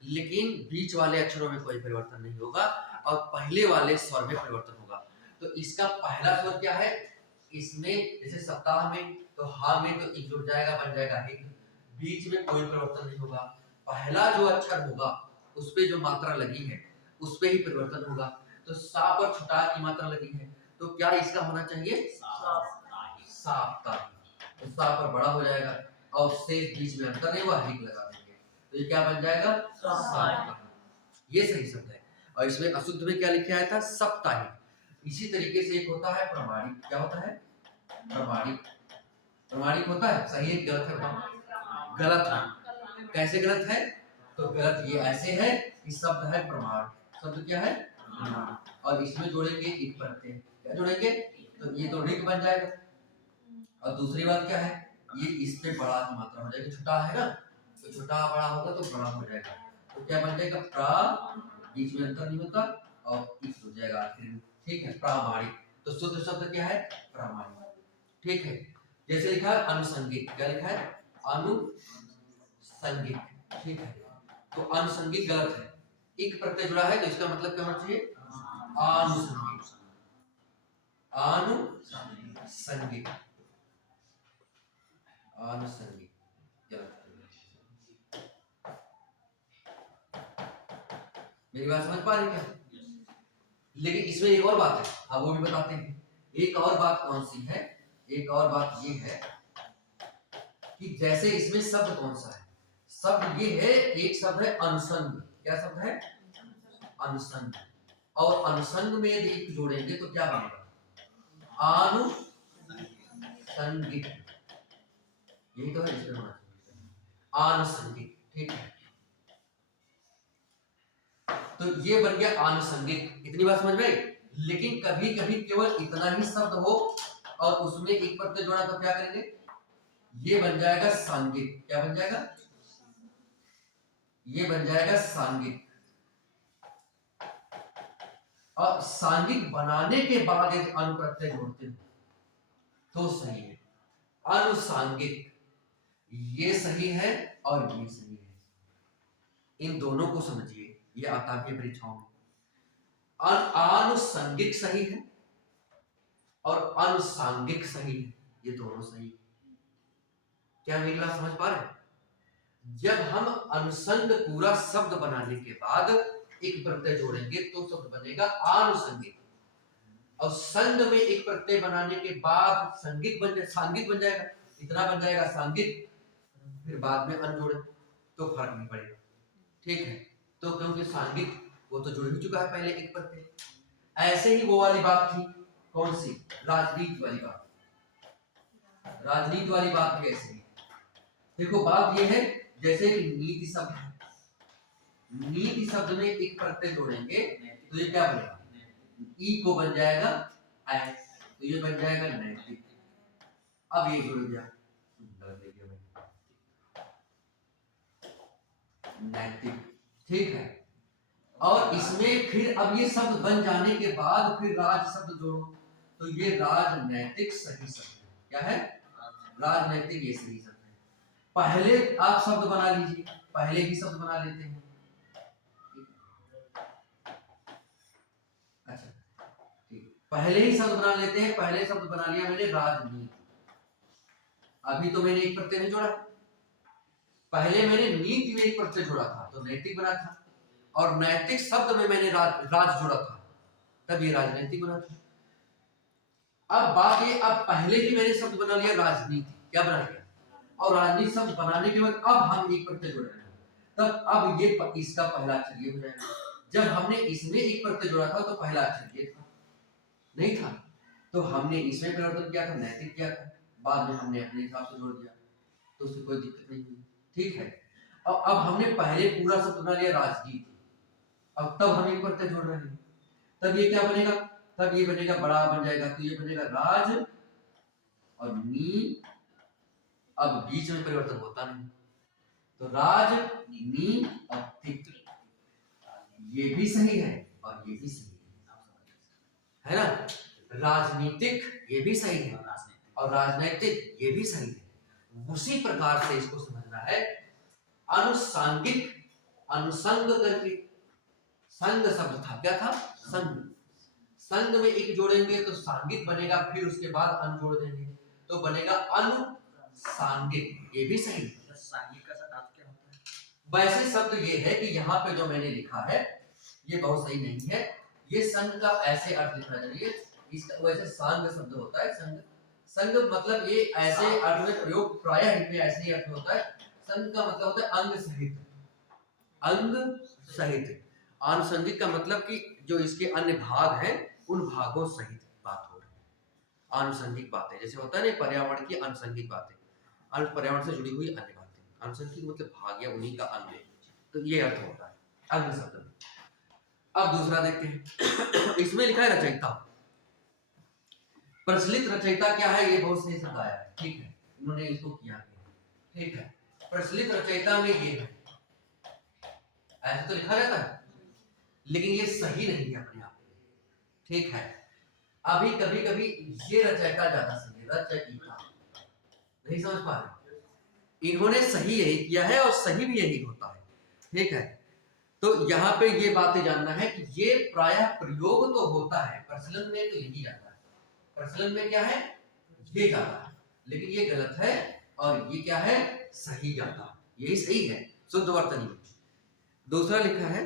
लेकिन बीच वाले अक्षरों में कोई परिवर्तन नहीं होगा और पहले वाले स्वर में परिवर्तन होगा। तो इसका पहला स्वर क्या है, इसमें जैसे सप्ताह में तो हा में तो एक जुड़ जाएगा, बन जाएगा हिक, बीच में कोई परिवर्तन नहीं होगा, पहला जो अक्षर होगा उस पे जो मात्रा लगी है उस पे ही परिवर्तन होगा। तो सा पर छुटा की मात्रा लगी है तो क्या इसका होना चाहिए, साप्ताहिक, तो सा पर बड़ा हो जाएगा और शेष बीच में अंतर नहीं हुआ हिक लगा देंगे तो ये क्या बन जाएगा साप्ताहिक। ये सही शब्द है। और इसमें अशुद्ध में क्या लिखा आया था साप्ताहिक। इसी तरीके से एक होता है प्रमाणिक। क्या होता है प्रमाणिक? प्रमाणिक होता है सही है गलत है बताओ? गलत है। कैसे गलत है? तो गलत ये ऐसे है कि शब्द है प्रमाण। शब्द क्या है और इसमें जोड़ेंगे एक प्रत्यय। क्या जोड़ेंगे? तो ये तो ऋक बन जाएगा। और दूसरी बात क्या है ये इस पे बड़ा की मात्रा हो जाएगी। छोटा है ना तो छोटा बड़ा होगा तो बड़ा हो जाएगा तो क्या बन जाएगा प्रा बीच में अंतर नहीं होता और इस हो जाएगा आखिर में। ठीक है प्रामाणिक। तो शुद्ध शब्द क्या है प्रामाणिक। ठीक है जैसे लिखा है अनुसंगिक। क्या लिखा है अनुसंगिक। ठीक है तो अनुसंगिक गलत है। एक प्रत्यय जुड़ा है तो इसका मतलब क्या होना चाहिए आनुसंगिक। आनुसंगिक आनुसंगिक गलत। मेरी बात समझ पा रहे हैं क्या? लेकिन इसमें एक और बात है अब वो भी बताते हैं। एक और बात कौन सी है? एक और बात ये है कि जैसे इसमें शब्द कौन सा है? शब्द ये है एक शब्द है अनुसंग। क्या शब्द है अनुसंग। और अनुसंग में यदि एक जोड़ेंगे तो क्या बनेगा आनुसंगिक। यही तो है इसमें होना चाहिए आनुसंगिक। ठीक है तो ये बन गया आनुसंगिक। इतनी बात समझ में आई। लेकिन कभी कभी केवल इतना ही शब्द हो और उसमें एक प्रत्यय जोड़ा तो क्या करेंगे ये बन जाएगा सांगिक। क्या बन जाएगा ये बन जाएगा सांगिक। और सांगिक बनाने के बाद यदि अनुप्रत्यय जोड़ते हो तो सही है अनुसांगिक। ये सही है और ये सही है। इन दोनों को समझिए ये आता है परीक्षाओं में। आनुसंगिक सही है और अनुसांगिक सही है। ये दोनों सही है। क्या मेरी बात समझ पा रहे हैं? जब हम अनुसंग पूरा शब्द बनाने के बाद एक प्रत्यय जोड़ेंगे तो शब्द बनेगा आनुसंगिक। और संग में एक प्रत्यय बनाने के बाद सांगिक बन जाएगा। इतना बन जाएगा सांगिक फिर बाद में अन जोड़े तो फर्क नहीं पड़ेगा। ठीक है तो क्योंकि सांगिक वो तो जुड़ ही चुका है पहले एक प्रत्यय। ऐसे ही वो वाली बात थी कौन सी राजनीति वाली बात। राजनीति वाली बात भी ऐसे ही। देखो बात ये है जैसे कि नीति शब्द है। नीति शब्द में एक प्रत्यय जोड़ेंगे तो ये क्या बनेगा ई को बन जाएगा ऐ तो ये बन जाएगा नैतिक। अब ये जुड़ गया नैतिक। ठीक है और इसमें फिर अब ये शब्द बन जाने के बाद फिर राज शब्द जोड़ो तो ये राजनैतिक सही शब्द है। क्या है राजनैतिक ये सही शब्द है। पहले आप शब्द बना लीजिए पहले ही शब्द बना लेते हैं। अच्छा ठीक पहले ही शब्द बना लेते हैं। पहले शब्द बना लिया मैंने राजनीति। अभी तो मैंने एक प्रत्यय नहीं जोड़ा। पहले मैंने नीति में एक प्रत्यय जोड़ा था तो नैतिक बना था और नैतिक शब्द में मैंने राज जोड़ा था तब ये राजनीतिक बना था। अब बात ये अब पहले ही मैंने शब्द बना लिया राजनीति। क्या बना लिया और राजनीति शब्द बनाने के बाद अब हम एक प्रत्यय जोड़ रहे हैं तब अब ये इसका पहला अक्षर ये हो जाएगा। जब हमने इसमें एक प्रत्यय जोड़ा था तो पहला अक्षर ये था नहीं था तो हमने इसमें परिवर्तन किया था नैतिक किया था बाद में हमने अपने हिसाब से जोड़ दिया तो उसमें कोई दिक्कत नहीं हुई। ठीक है और अब हमने पहले पूरा शब्द बना लिया राजनीति। अब तब हम एक प्रत्यय जोड़ रहे हैं तब ये क्या बनेगा तब ये बनेगा बड़ा बन जाएगा तो ये बनेगा राज और नी। अब बीच में परिवर्तन होता नहीं तो राज नी और तिक। ये भी सही है और ये भी सही है ना। राजनीतिक ये भी सही है और राजनैतिक ये भी सही है। उसी प्रकार से इसको समझना है अनुसांगिक अनुसंग करके संग शब्द था। क्या था संग। संग में एक जोड़ेंगे तो सांगिक बनेगा फिर उसके बाद अन जोड़ देंगे तो बनेगा अनुसांगिक। ये भी सही है। सांगिक का अर्थ क्या होता है? वैसे शब्द ये है कि यहाँ पे जो मैंने लिखा है ये बहुत सही नहीं है। ये संग का ऐसे अर्थ लिखना चाहिए इसका वैसे सांग शब्द होता है संग संग मतलब ये ऐसे अर्थ में प्रयोग प्रायः इनमें ऐसे ही अर्थ होता है। संग का मतलब होता है अंग सहित, अंग सहित। आनुषंगिक का मतलब कि जो इसके अन्य भाग हैं उन भागों सहित बात हो रही है। आनुषंगिक बातें जैसे होता है ना पर्यावरण की आनुषंगिक बातें, पर्यावरण से जुड़ी हुई अन्य बातें। आनुषंगिक मतलब भाग या उन्हीं का अंग, तो ये अर्थ होता है अंग शब्द में। अब दूसरा देखते हैं इसमें लिखा है रचयिता। प्रचलित रचयिता क्या है, ये बहुत सही शब्द आया है, ठीक है, इन्होंने इसको किया है, ठीक है। प्रचलित रचयिता में ये है, ऐसे तो लिखा रहता है लेकिन ये सही नहीं है अपने आप में, ठीक है। अभी कभी कभी ये रचयिता ज्यादा सही है, रचयिता नहीं समझ पा रहे, इन्होंने सही यही किया है और सही भी यही होता है, ठीक है। तो यहाँ पे ये बातें जानना है कि ये प्रायः प्रयोग तो होता है, प्रचलन में तो यही आता है, प्रचलन में क्या है ये जाता है, लेकिन ये गलत है और ये क्या है सही जाता है, यही सही है शुद्ध वर्तनी में। दूसरा लिखा है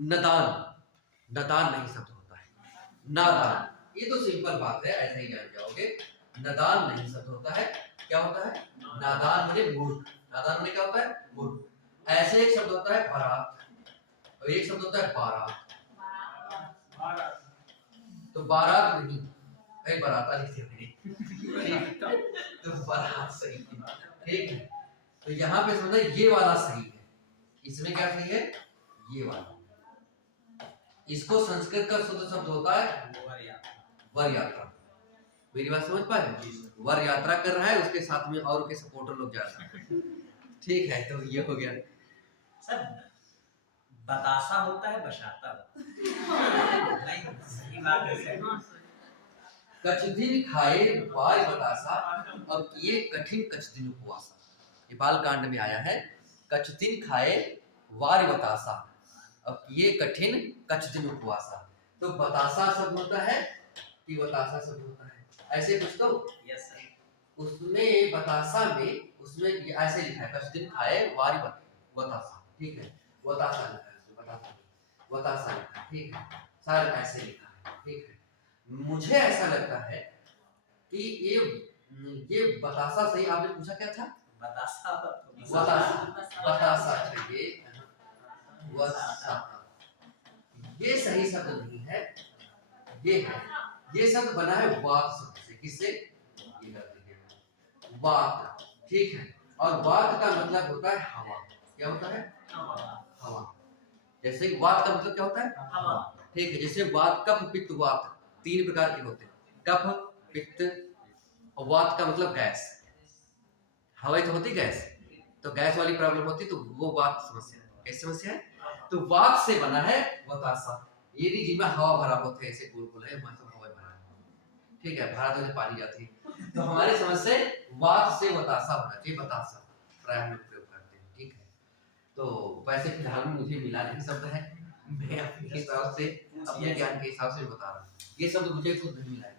नदान, नदान नहीं शब्द होता है, नादान, ये तो सिंपल बात है, ऐसे ही जान जाओगे। नदान नहीं शब्द होता है, क्या होता है नादान माने मूर्ख, नादान माने क्या होता है मूर्ख। ऐसे एक शब्द होता है बारात और एक शब्द होता है बारात, तो बारात नहीं भाई बराता लिखते हैं तो बारात सही है, ठीक है। तो यहाँ पे समझना ये वाला सही है, इसमें क्या सही है ये वाला। इसको संस्कृत का शुद्ध शब्द होता है वर यात्रा। मेरी बात समझ पा रहे, वर यात्रा कर रहा है उसके साथ में और के सपोर्टर लोग जा रहे हैं, ठीक है। तो ये हो गया सर, बतासा होता है बशाता नहीं, सही बात है सर। कछ दिन खाए वार बतासा और किए कठिन कछ दिन उपवासा, ये बाल कांड में आया है। कछ दिन खाए वार बतासा और किए कठिन कछ दिन उपवासा, तो बतासा शब्द होता है कि बतासा शब्द होता है, ऐसे कुछ तो यस सर। उसमें बतासा में उसमें ऐसे लिखा है कछ दिन खाए वार बतासा, ठीक है, बतासा लिखा है उसमें, बतासा बतासा लिखा है, ठीक है, सर ऐसे लिखा है, ठीक है। मुझे ऐसा लगता है कि ये बतासा सही, आपने पूछा क्या था बतासा बतासा, बतासा चाहिए बतासा, ये सही शब्द नहीं है, ये है, ये शब्द बना है वात शब्द से, किससे ये वात, ठीक है। और वात का मतलब होता है हवा, क्या होता है हवा, जैसे वात का मतलब क्या होता है हवा, ठीक है। जैसे वात कफ पित्त वात तीन प्रकार के होते हैं, कफ पित्त और वात का मतलब गैस, हवा तो होती गैस, तो गैस वाली प्रॉब्लम होती तो वो वात समस्या है, कैसी समस्या है, तो वात से बना है बतासा। ये भी जिसमें हवा भरा होता है ऐसे गोल है, मतलब हवा भरा, ठीक है, भरा तो पानी जाती है, तो हमारे समझ से वात से बतासा होना चाहिए, बतासा प्राय हम लोग प्रयोग करते हैं, ठीक है। तो वैसे फिलहाल मुझे मिला नहीं शब्द है, मैं अपने हिसाब से अपने ज्ञान के हिसाब से बता रहा हूँ, ये शब्द मुझे खुद नहीं मिला है,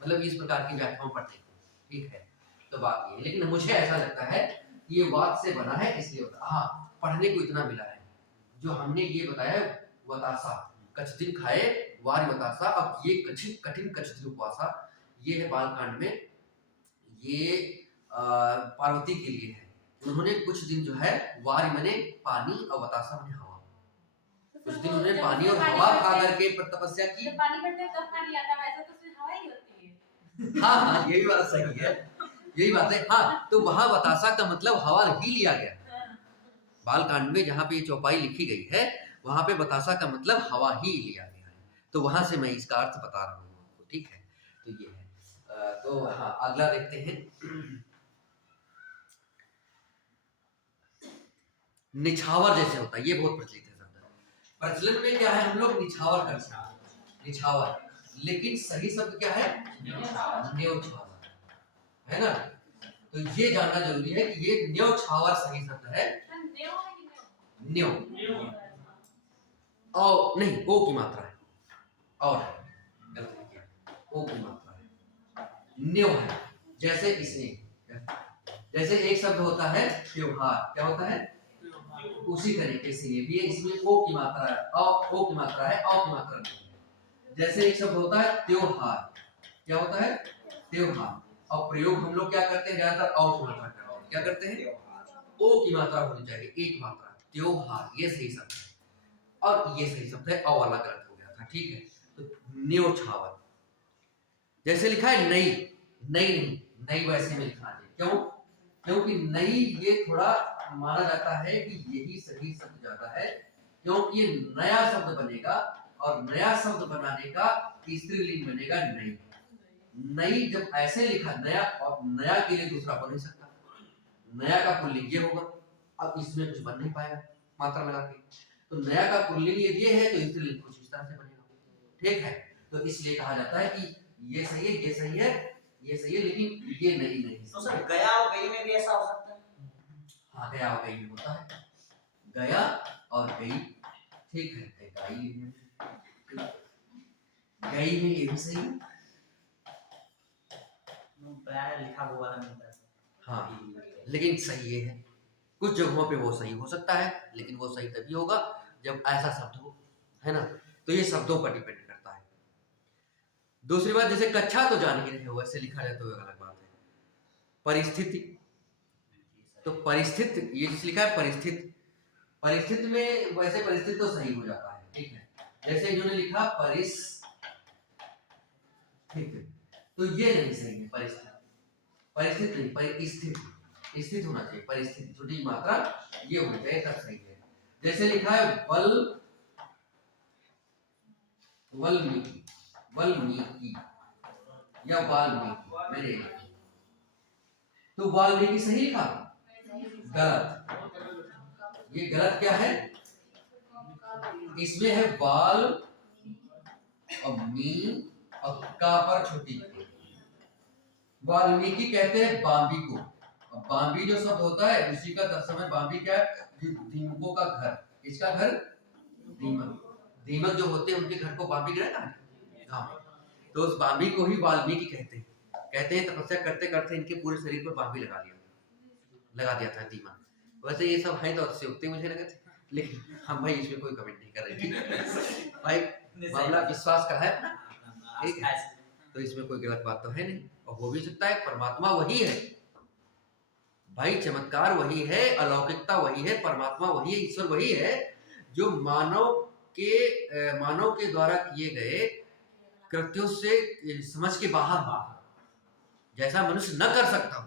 मतलब इस प्रकार की व्याख्याओं पढ़ने को, ठीक है। तो बात ये, लेकिन मुझे ऐसा लगता है कि ये वात से बना है इसलिए होता, हाँ पढ़ने को इतना मिला है जो हमने ये बताया वतासा, कछ दिन खाए वार वतासा, अब ये कठिन कछ दिन उपवासा, ये है बाल कांड में, ये पार्वती के लिए है, उन्होंने कुछ दिन जो है वार माने पानी और वतासा माने हवा, कुछ दिन उन्होंने पानी और हवा खा करके तपस्या की। जब पानी पड़ता है तब पानी आता है, वैसे तो सिर्फ हवा ही होती है। हाँ हाँ यही बात सही है, यही बात है, हाँ तो वहां बतासा का मतलब हवा ही लिया गया, बाल कांड में जहाँ पे ये चौपाई लिखी गई है वहां पे बतासा का मतलब हवा ही लिया गया है, तो वहां से मैं इसका अर्थ बता रहा हूँ आपको, ठीक है। तो ये है, तो हाँ अगला देखते हैं निछावर जैसे होता है, ये बहुत प्रचलित है शब्द, प्रचलन में क्या है हम लोग निछावर करते हैं, निछावर, लेकिन सही शब्द क्या है न्योछावर, है ना। तो ये जानना जरूरी है कि ये न्योछावर सही शब्द है, न्यो और नहीं ओ की मात्रा है, और गलत नहीं किया, ओ की मात्रा है, न्यो है, जैसे इसने, जैसे एक शब्द होता है त्योहार, क्या होता है उसी तरीके से ये भी है, इसमें ओ की मात्रा है, ओ की मात्रा है, औ की मात्रा नहीं है। जैसे एक शब्द होता है त्योहार, क्या होता है त्योहार। और प्रयोग हम लोग क्या करते हैं ज्यादातर औ की मात्रा करते हैं। क्या करते हैं? ओ की मात्रा होनी चाहिए, एक मात्रा। त्योहार ये सही शब्द है और ये सही शब्द है, अ वाला गलत हो गया था। ठीक है, तो न्योछावर जैसे लिखा है नई, नई नहीं, नई वैसे में लिखना चाहिए। क्यों? क्योंकि नई ये थोड़ा माना जाता है कि यही सही शब्द ज्यादा है, क्योंकि ये नया शब्द बनेगा और नया शब्द बनाने का स्त्रीलिंग बनेगा नई। नई जब ऐसे लिखा नया, और नया के लिए दूसरा हो नहीं सकता, नया का पुल्लिंग ये होगा। अब इसमें कुछ बन नहीं पाएगा मात्रा मिला के, तो नया का पुल्लिंग यदि ये है तो स्त्रीलिंग कुछ इस तरह से बनेगा। ठीक है, तो इसलिए कहा जाता है कि ये सही है, ये सही है, ये सही है, लेकिन ये नहीं। तो सर गया और गई में भी ऐसा हो सकता है? हाँ, गया और गई में होता है, गया और गई। ठीक है, गई में, गई में ये भी सही है। प्राय लिखा हुआ वाला मिलता है। हाँ, लेकिन सही ये है, कुछ जगहों पे वो सही हो सकता है, लेकिन वो सही तभी होगा जब ऐसा शब्द हो, है ना। तो ये शब्दों पर डिपेंड करता है। दूसरी बात, जैसे कक्षा तो जान ही रहे हो, वैसे लिखा जाए तो अलग बात है। परिस्थिति, तो परिस्थिति ये जिस लिखा है परिस्थिति, परिस्थिति में वैसे परिस्थिति तो सही हो जाता है। ठीक है, जैसे इन्होंने लिखा परिस, ठीक है, तो ये नहीं सही है। परिस्थिति, परिस्थिति नहीं, परिस्थिति, स्थित होना चाहिए। परिस्थिति छोटी मात्रा ये होनी चाहिए, तब सही है। जैसे लिखा है वल, वाल्मीकि, वाल्मीकि या वाल्मीकि, मेरे तो वाल्मीकि सही लिखा, गलत। ये गलत क्या है? इसमें है वाल और मी और का पर छोटी। वाल्मीकि कहते हैं बांबी को, और बांबी जो शब्द होता है उसी का तत्समय बांबी क्या है? दीमकों का घर। इसका घर दीमक, दीमक जो होते हैं उनके घर को बांबी कहते हैं। हाँ, तो उस बांबी को ही वाल्मीकि कहते हैं। कहते हैं तपस्या करते करते इनके पूरे शरीर पर बांबी लगा दिया था दीमक। वैसे ये सब है तो अतिशयोक्ति मुझे लगे थे, लेकिन हम भाई इसमें कोई कमेंट नहीं कर रहे। ठीक भाई, मामला विश्वास का है, ठीक है, तो इसमें कोई गलत बात तो है नहीं। और हो भी सकता है, परमात्मा वही है भाई, चमत्कार वही है, अलौकिकता वही है, परमात्मा वही है, ईश्वर वही है जो मानव के द्वारा किए गए कृत्यों से समझ के बाहर, जैसा मनुष्य न कर सकता,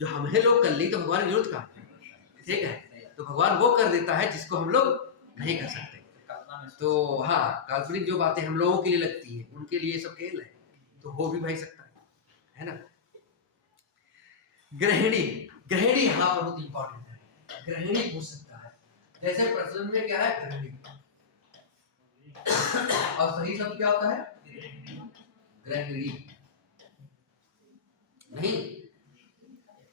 जो हमें लोग कर ली तो भगवान विरोध का, ठीक है, तो भगवान वो कर देता है जिसको हम लोग नहीं कर सकते। तो हाँ, काल्पनिक जो बातें हम लोगों के लिए लगती हैं उनके लिए सब खेल है, तो हो भी भाई सकता है ना। गृहिणी, गृहिणी हाँ बहुत इंपॉर्टेंट है, गृहिणी पूछ सकता है। जैसे प्रश्न में क्या है? गृहिणी, और सही शब्द क्या होता है? गृहिणी नहीं,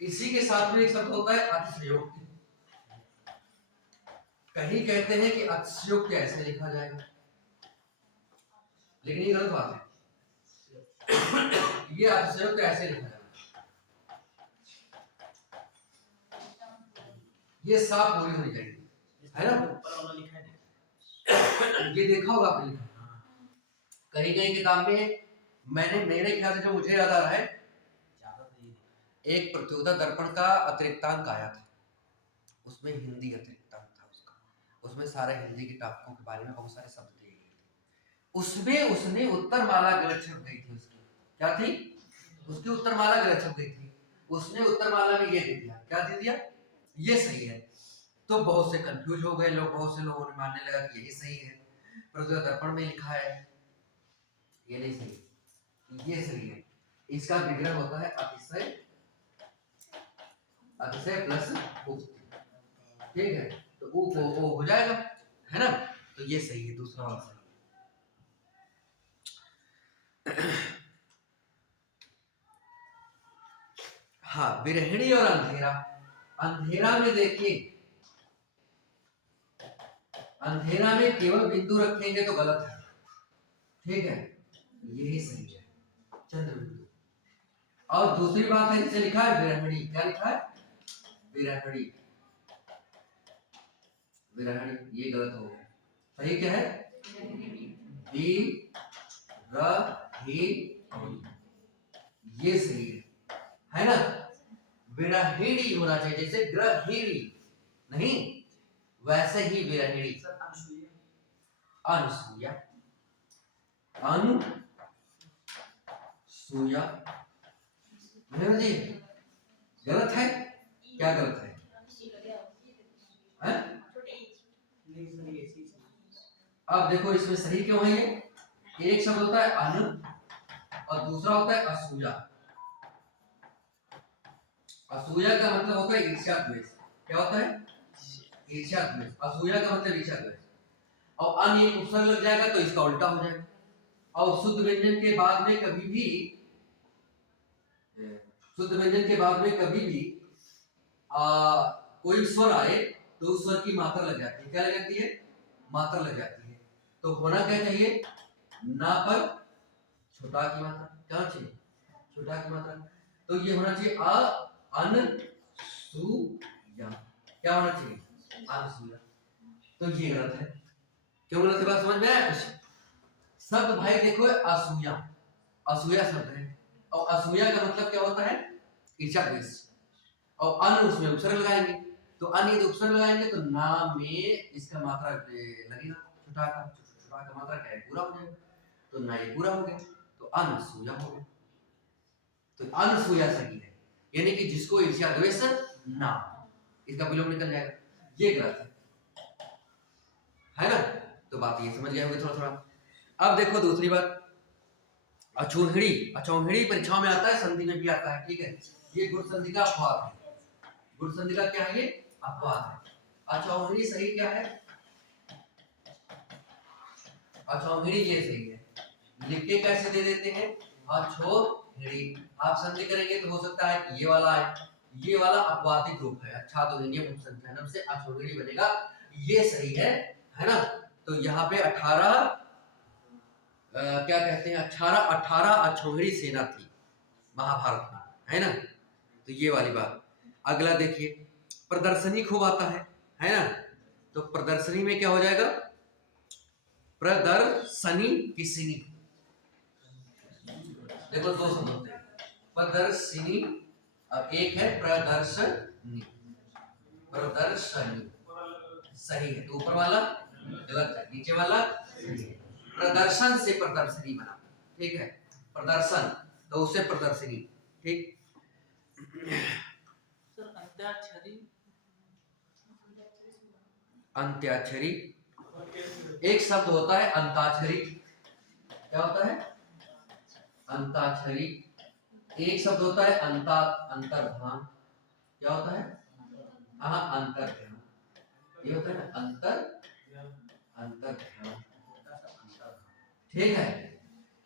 इसी के साथ में एक शब्द होता है अतिशयोक्ति। कहीं कहते हैं कि अतिशयोक्ति ऐसे लिखा जाएगा, लेकिन ये गलत बात है। ये अतिशयोक्ति ऐसे लिखा जाएगा, ये साफ पूरी होनी चाहिए, है ना। ये देखा होगा आपने, कहीं कहीं किताब में, मैंने मेरे ख्याल से जो मुझे याद आ रहा है, एक प्रतियोगिता दर्पण का अतिरिक्तांक आया था, उसमें हिंदी अतिरिक्तांक था उसका, उसमें सारे हिंदी किताबों के बारे में बहुत सारे शब्द दिए गए थे। उसमें उसने उत्तरमाला गलत छप गई थी, उसकी क्या थी? उसकी उत्तरमाला गलत छप गई थी। उसने उत्तरमाला में ये दे दिया, क्या दे दिया? ये सही है। तो बहुत से कंफ्यूज हो गए लोग, बहुत से लोगों ने मानने लगा कि यही सही है, प्रतियोगिता दर्पण में लिखा है ये नहीं सही, ये सही है। इसका विग्रह होता है अतिशय, अतिशय प्लस उक्ति, ठीक है, तो वो हो जाएगा, है ना। तो ये सही है, दूसरा वाला सही। हाँ, विरहिणी और अंधेरा। अंधेरा में देखिए, अंधेरा में केवल बिंदु रखेंगे तो गलत है, ठीक है, यही सही है, चंद्र बिंदु। और दूसरी बात है, जिसे लिखा है विरहिणी, क्या लिखा है? विरहिणी, विरहिणी, ये गलत हो गया। सही क्या है? ये सही है ना। विरहिणी होना चाहिए, जैसे ग्रहिणी नहीं, वैसे ही विरहिणी। सर अनसुईया। अनसुया, अनसुया नहीं जी, गलत है। क्या गलत है? हैं? नहीं सर ये चीज अब देखो इसमें सही क्यों है ये? एक शब्द होता है अन और दूसरा होता है असूया। असूया का मतलब होता है ईर्ष्या द्वेष। क्या होता है? ईर्ष्या द्वेष। असूया का मतलब ईर्ष्या द्वेष। और अन एक उपसर्ग लग जाएगा तो इसका उल्टा हो जाएगा। और शुद्ध व्यंजन के बाद में कभी भी कोई स्वर आए तो उस स्वर की मात्रा लग जाती है। क्या लग जाती है? मात्रा लग जाती है। तो होना क्या चाहिए? ना पर छोटा की मात्रा। क्या चाहिए? छोटा की मात्रा। तो ये होना चाहिए अनसुया। क्या होना चाहिए? अनसुया। तो ये गलत है। क्यों गलत है? बात समझ में आया कुछ? शब्द भाई देखो असूया, असूया शब्द है। और असूया का मतलब क्या होता है? ईर्ष्या द्वेष। और अन उसमें उपसर्ग लगाएंगे, तो अन यदि उपसर्ग लगाएंगे तो नाम में इसका मात्रा लगेगा छोटा का। छोटा का मात्रा क्या है? पूरा हो जाएगा। तो ना ये पूरा हो गया तो अनसूया हो गया। तो अनसूया सही है, यानी कि जिसको ईर्ष्या द्वेष ना, इसका विलोम निकल जाएगा। ये गलत है ना। तो बात ये समझ गए होंगे थोड़ा थोड़ा। अब देखो दूसरी बात, अचौहिड़ी। अचौहिड़ी परीक्षा में आता है, संधि में भी आता है। ठीक है, ये गुण संधि का अपवाद है। गुण संधि का क्या है? ये अपवाद है। अचौहिड़ी सही क्या है? अचौहिड़ी ये सही है। लिख के कैसे दे देते हैं? अचौहिड़ी। आप संधि करेंगे तो हो सकता है कि ये वाला है, ये वाला अपवादित रूप है। अच्छा तो नियम उपसंख्यानम से अचौहिड़ी बनेगा। ये सही है ना। तो यहाँ पे 18 क्या कहते हैं, 18 अचौहिड़ी सेना थी महाभारत में, है ना। तो ये वाली बात। अगला देखिए, प्रदर्शनी खूब आता है ना। तो प्रदर्शनी में क्या हो जाएगा? प्रदर्शनी किसनी। देखो दो शब्द होते हैं, प्रदर्शनी और एक है प्रदर्शनी। प्रदर्शनी सही है, तो ऊपर वाला गलत है, नीचे वाला सही है। प्रदर्शन से प्रदर्शनी बना, ठीक है। प्रदर्शन तो उससे प्रदर्शनी, ठीक। सर अंत्याक्षरी। अंत्याक्षरी एक शब्द होता है अंताक्षरी। क्या होता है? अंताक्षरी। एक शब्द होता है अंतर्धान। क्या होता है? अंतर्ध्यान। ये होता है ना अंतर्ध्यान। ठीक है,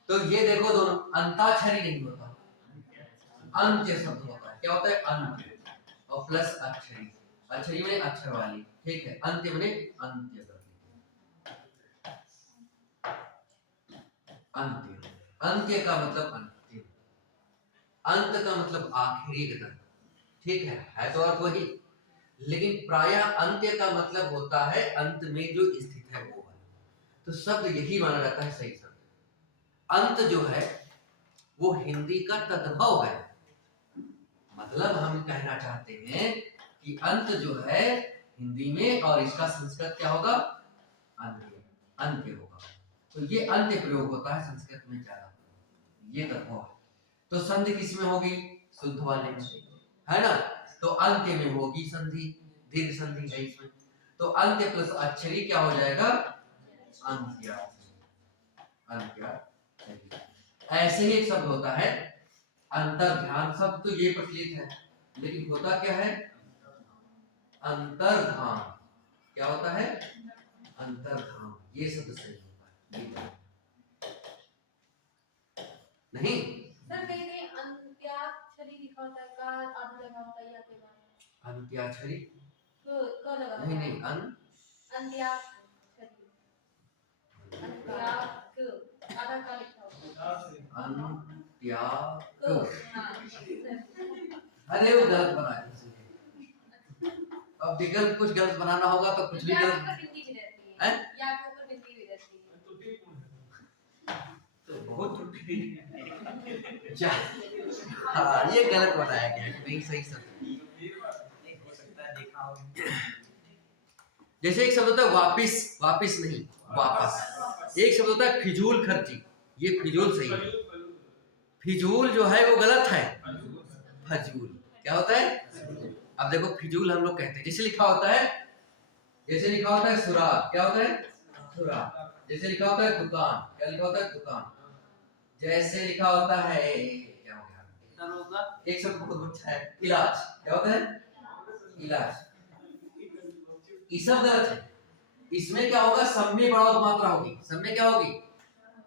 तो ये देखो दोनों, अंताक्षरी नहीं होता, अंत्य शब्द होता है। क्या होता है? अंत्य और प्लस अक्षरी। अक्षरी में अक्षर वाली, ठीक है। अंत्य में अंत्य करके। अंत्य, अंत्य का मतलब अंत्य, अंत का मतलब आखिरी कदम, ठीक है तो अर्थ वही। लेकिन प्रायः अंत्य का मतलब होता है अंत में जो स्थित है वो है। तो शब्द यही माना जाता है सही शब्द। अंत जो है वो हिंदी का तद्भव है। मतलब हम कहना चाहते हैं कि अंत जो है हिंदी में, और इसका संस्कृत क्या होगा? अंत्य, अंत्य होगा। तो ये अंत्य प्रयोग होता है संस्कृत में ज्यादा, ये तत्व है। तो संधि किस में होगी? शुद्ध वाले में, है ना। तो अंत्य में होगी संधि, दीर्घ संधि है इसमें। तो अंत्य प्लस अक्षरी क्या हो जाएगा? अंत्याक्षरी। अंत्याक्षरी। ऐसे ही एक शब्द होता है अंतर्ध्यान। शब्द तो ये प्रचलित है, लेकिन होता क्या है? अंतर्धान। क्या होता है? अंतर्धान। ये शब्द सही होता है नहीं। सर कहीं कहीं अंत्याक्षरी लिखा होता है, का आधा लगा होता है या के बाद अंत्याक्षरी क लगा होता है। नहीं अंत्याक्षरी, अंत्याक आधा का लिखा होता है। अंत्याक। हाँ अरे वो गलत बनाया किसी ने। अब विकल्प कुछ गलत बनाना होगा तो कुछ भी या गलत के ऊपर बिंदी भी रहती है। है, या के ऊपर बिंदी भी रहती है। तो बहुत त्रुटि है। हाँ, ये गलत बनाया गया है, नहीं सही शब्द। नहीं हो सकता है, देखा हो। जैसे एक शब्द होता है वापिस, वापिस नहीं वापस। एक शब्द होता है फिजूल खर्ची, ये फिजूल सही है। फिजूल जो है वो गलत है, फजूल क्या होता है। अब देखो फिजूल हम लोग कहते हैं, जैसे लिखा होता है, जैसे लिखा होता है सुराग, क्या होता है सुराग। जैसे लिखा होता है दुकान, क्या लिखा होता है दुकान। जैसे लिखा होता है, क्या हो गया, दरोगा। एक शब्द बहुत अच्छा है, इलाज, क्या होता है इलाज। ये सब गलत है। इसमें क्या होगा, सब में बड़ा मात्रा होगी, सब में क्या होगी।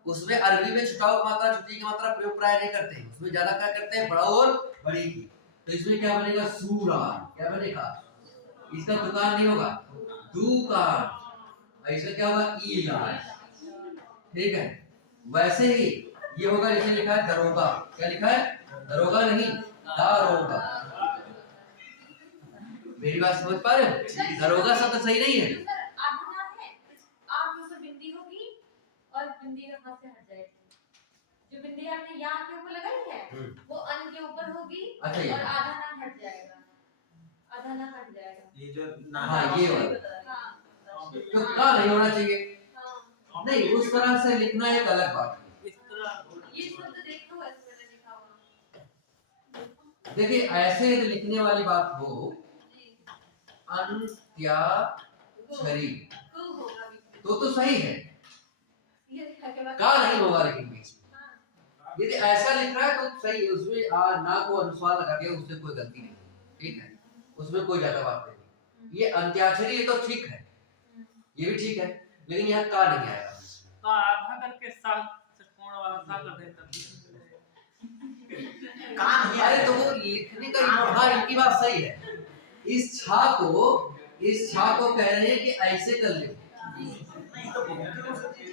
उसमें अरबी में छुटाव मात्रा, छुट्टी की मात्रा प्रयोग प्राय नहीं करते हैं, उसमें ज्यादा क्या करते हैं, बड़ा और बड़ी की। तो इसमें क्या बनेगा, सूरा, क्या बनेगा, इसका दुकान नहीं होगा, दुकान। इसका क्या होगा, इलाज। ठीक है, वैसे ही ये होगा, जैसे लिखा है दरोगा, क्या लिखा है, दरोगा नहीं दारोगा। मेरी बात समझ पा रहे हो, दरोगा शब्द सही नहीं है। आधुना है, आप ऊपर बिंदी होगी और बिंदी यहाँ से हट जाएगी। जो बिंदी आपने यहाँ के ऊपर लगाई है वो अन के ऊपर होगी। अच्छा, और आधा ना हट जाएगा, आधा ना हट जाएगा। ये जो हाँ, ये वाला हाँ तो का नहीं होना चाहिए, हाँ, नहीं उस तरह से लिखना एक अलग बात है। इस तरह ये शब्द देखो ऐसे मैंने लिखा हुआ। देखिए ऐसे यदि लिखने वाली बात हो, जी, अंत्याक्षरी तो होगा भी। तो सही है, ये लिखा के बाद का नहीं होगा, लेकिन बीच में हाँ, यदि ऐसा लिख रहा है तो सही है, उसमें ना को अनुस्वार लगा दिया, उससे कोई गलती नहीं है, ठीक है, उसमें कोई ज्यादा बात नहीं। ये अंत्याक्षरी ये तो ठीक है, ये भी ठीक है, लेकिन यहाँ का नहीं आएगा। तो आधा करके साथ कोण वाला सा कर दें तब कान है। अरे तो वो लिखने का, हाँ इनकी बात सही है। इस छा को कह रहे हैं कि ऐसे कर ले, नहीं तो बहुत हो सकती है।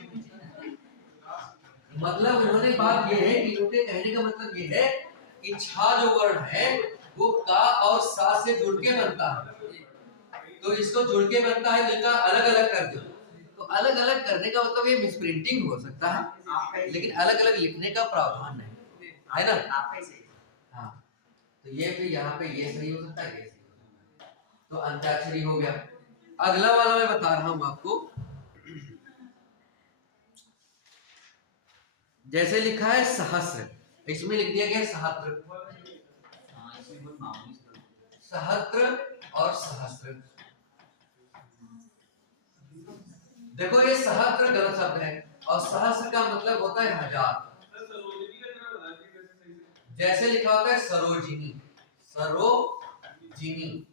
मतलब उन्होंने बात ये है कि उनके कहने का मतलब ये है कि छा जो वर्ण है वो का और सा से जुड़ के बनता है, तो इसको जुड़ के बनता है, तो इनका अलग अलग कर दो। तो अलग अलग करने का मतलब ये मिसप्रिंटिंग हो सकता है, लेकिन अलग अलग लिखने का प्रावधान नहीं है ना। आप कैसे हाँ, तो ये फिर यहाँ पे ये सही हो सकता है, ये सही हो सकता है। तो अंत्याक्षरी हो गया। अगला वाला मैं बता रहा हूँ आपको, जैसे लिखा है सहस्र, इसमें लिख दिया गया है सहस्त्र, हाँ इसमें बहुत मामूली सहस्त्र और सहस्त्र। देखो ये सहस्त्र गलत शब्द है, और सहस्त्र का मतलब होता है हजार। जैसे लिखा होता है सरोजिनी, सरोजिनी,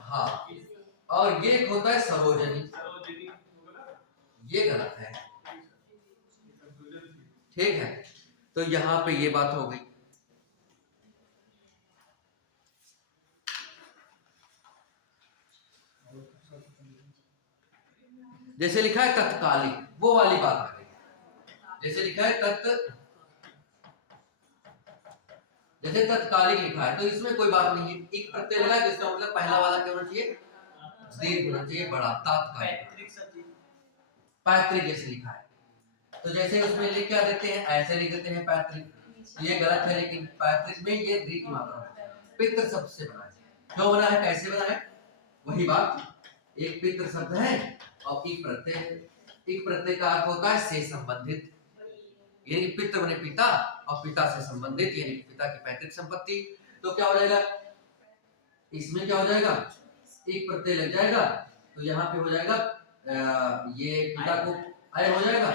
हाँ, और ये होता है सरोजनी, ये गलत है, ठीक है। तो यहाँ पे ये बात हो गई। जैसे लिखा है तत्कालिक, वो वाली बात आ गई। जैसे लिखा है जैसे तत्कालिक लिखा है, तो इसमें कोई बात नहीं है, एक प्रत्यय लगा है, जिसका मतलब पहला वाला क्या होना चाहिए, दीर्घ होना चाहिए, बड़ा, तात्कालिक। पैतृक जैसे लिखा है, तो जैसे उसमें लिख क्या देते हैं, ऐसे लिख देते हैं पैतृक, ये गलत है, लेकिन पैतृक में ये दी की मात्रा होती है। पितृ शब्द से बना है, क्यों बना है, कैसे बना है, वही बात, एक पितृ शब्द है और एक प्रत्यय है। एक प्रत्यय का अर्थ होता है से संबंधित, यानी पितृ बने पिता और पिता से संबंधित, यानी पिता की पैतृक संपत्ति। तो क्या हो जाएगा, इसमें क्या हो जाएगा, एक प्रत्यय लग जाएगा, तो यहाँ पे हो जाएगा ये पिता को आय हो जाएगा,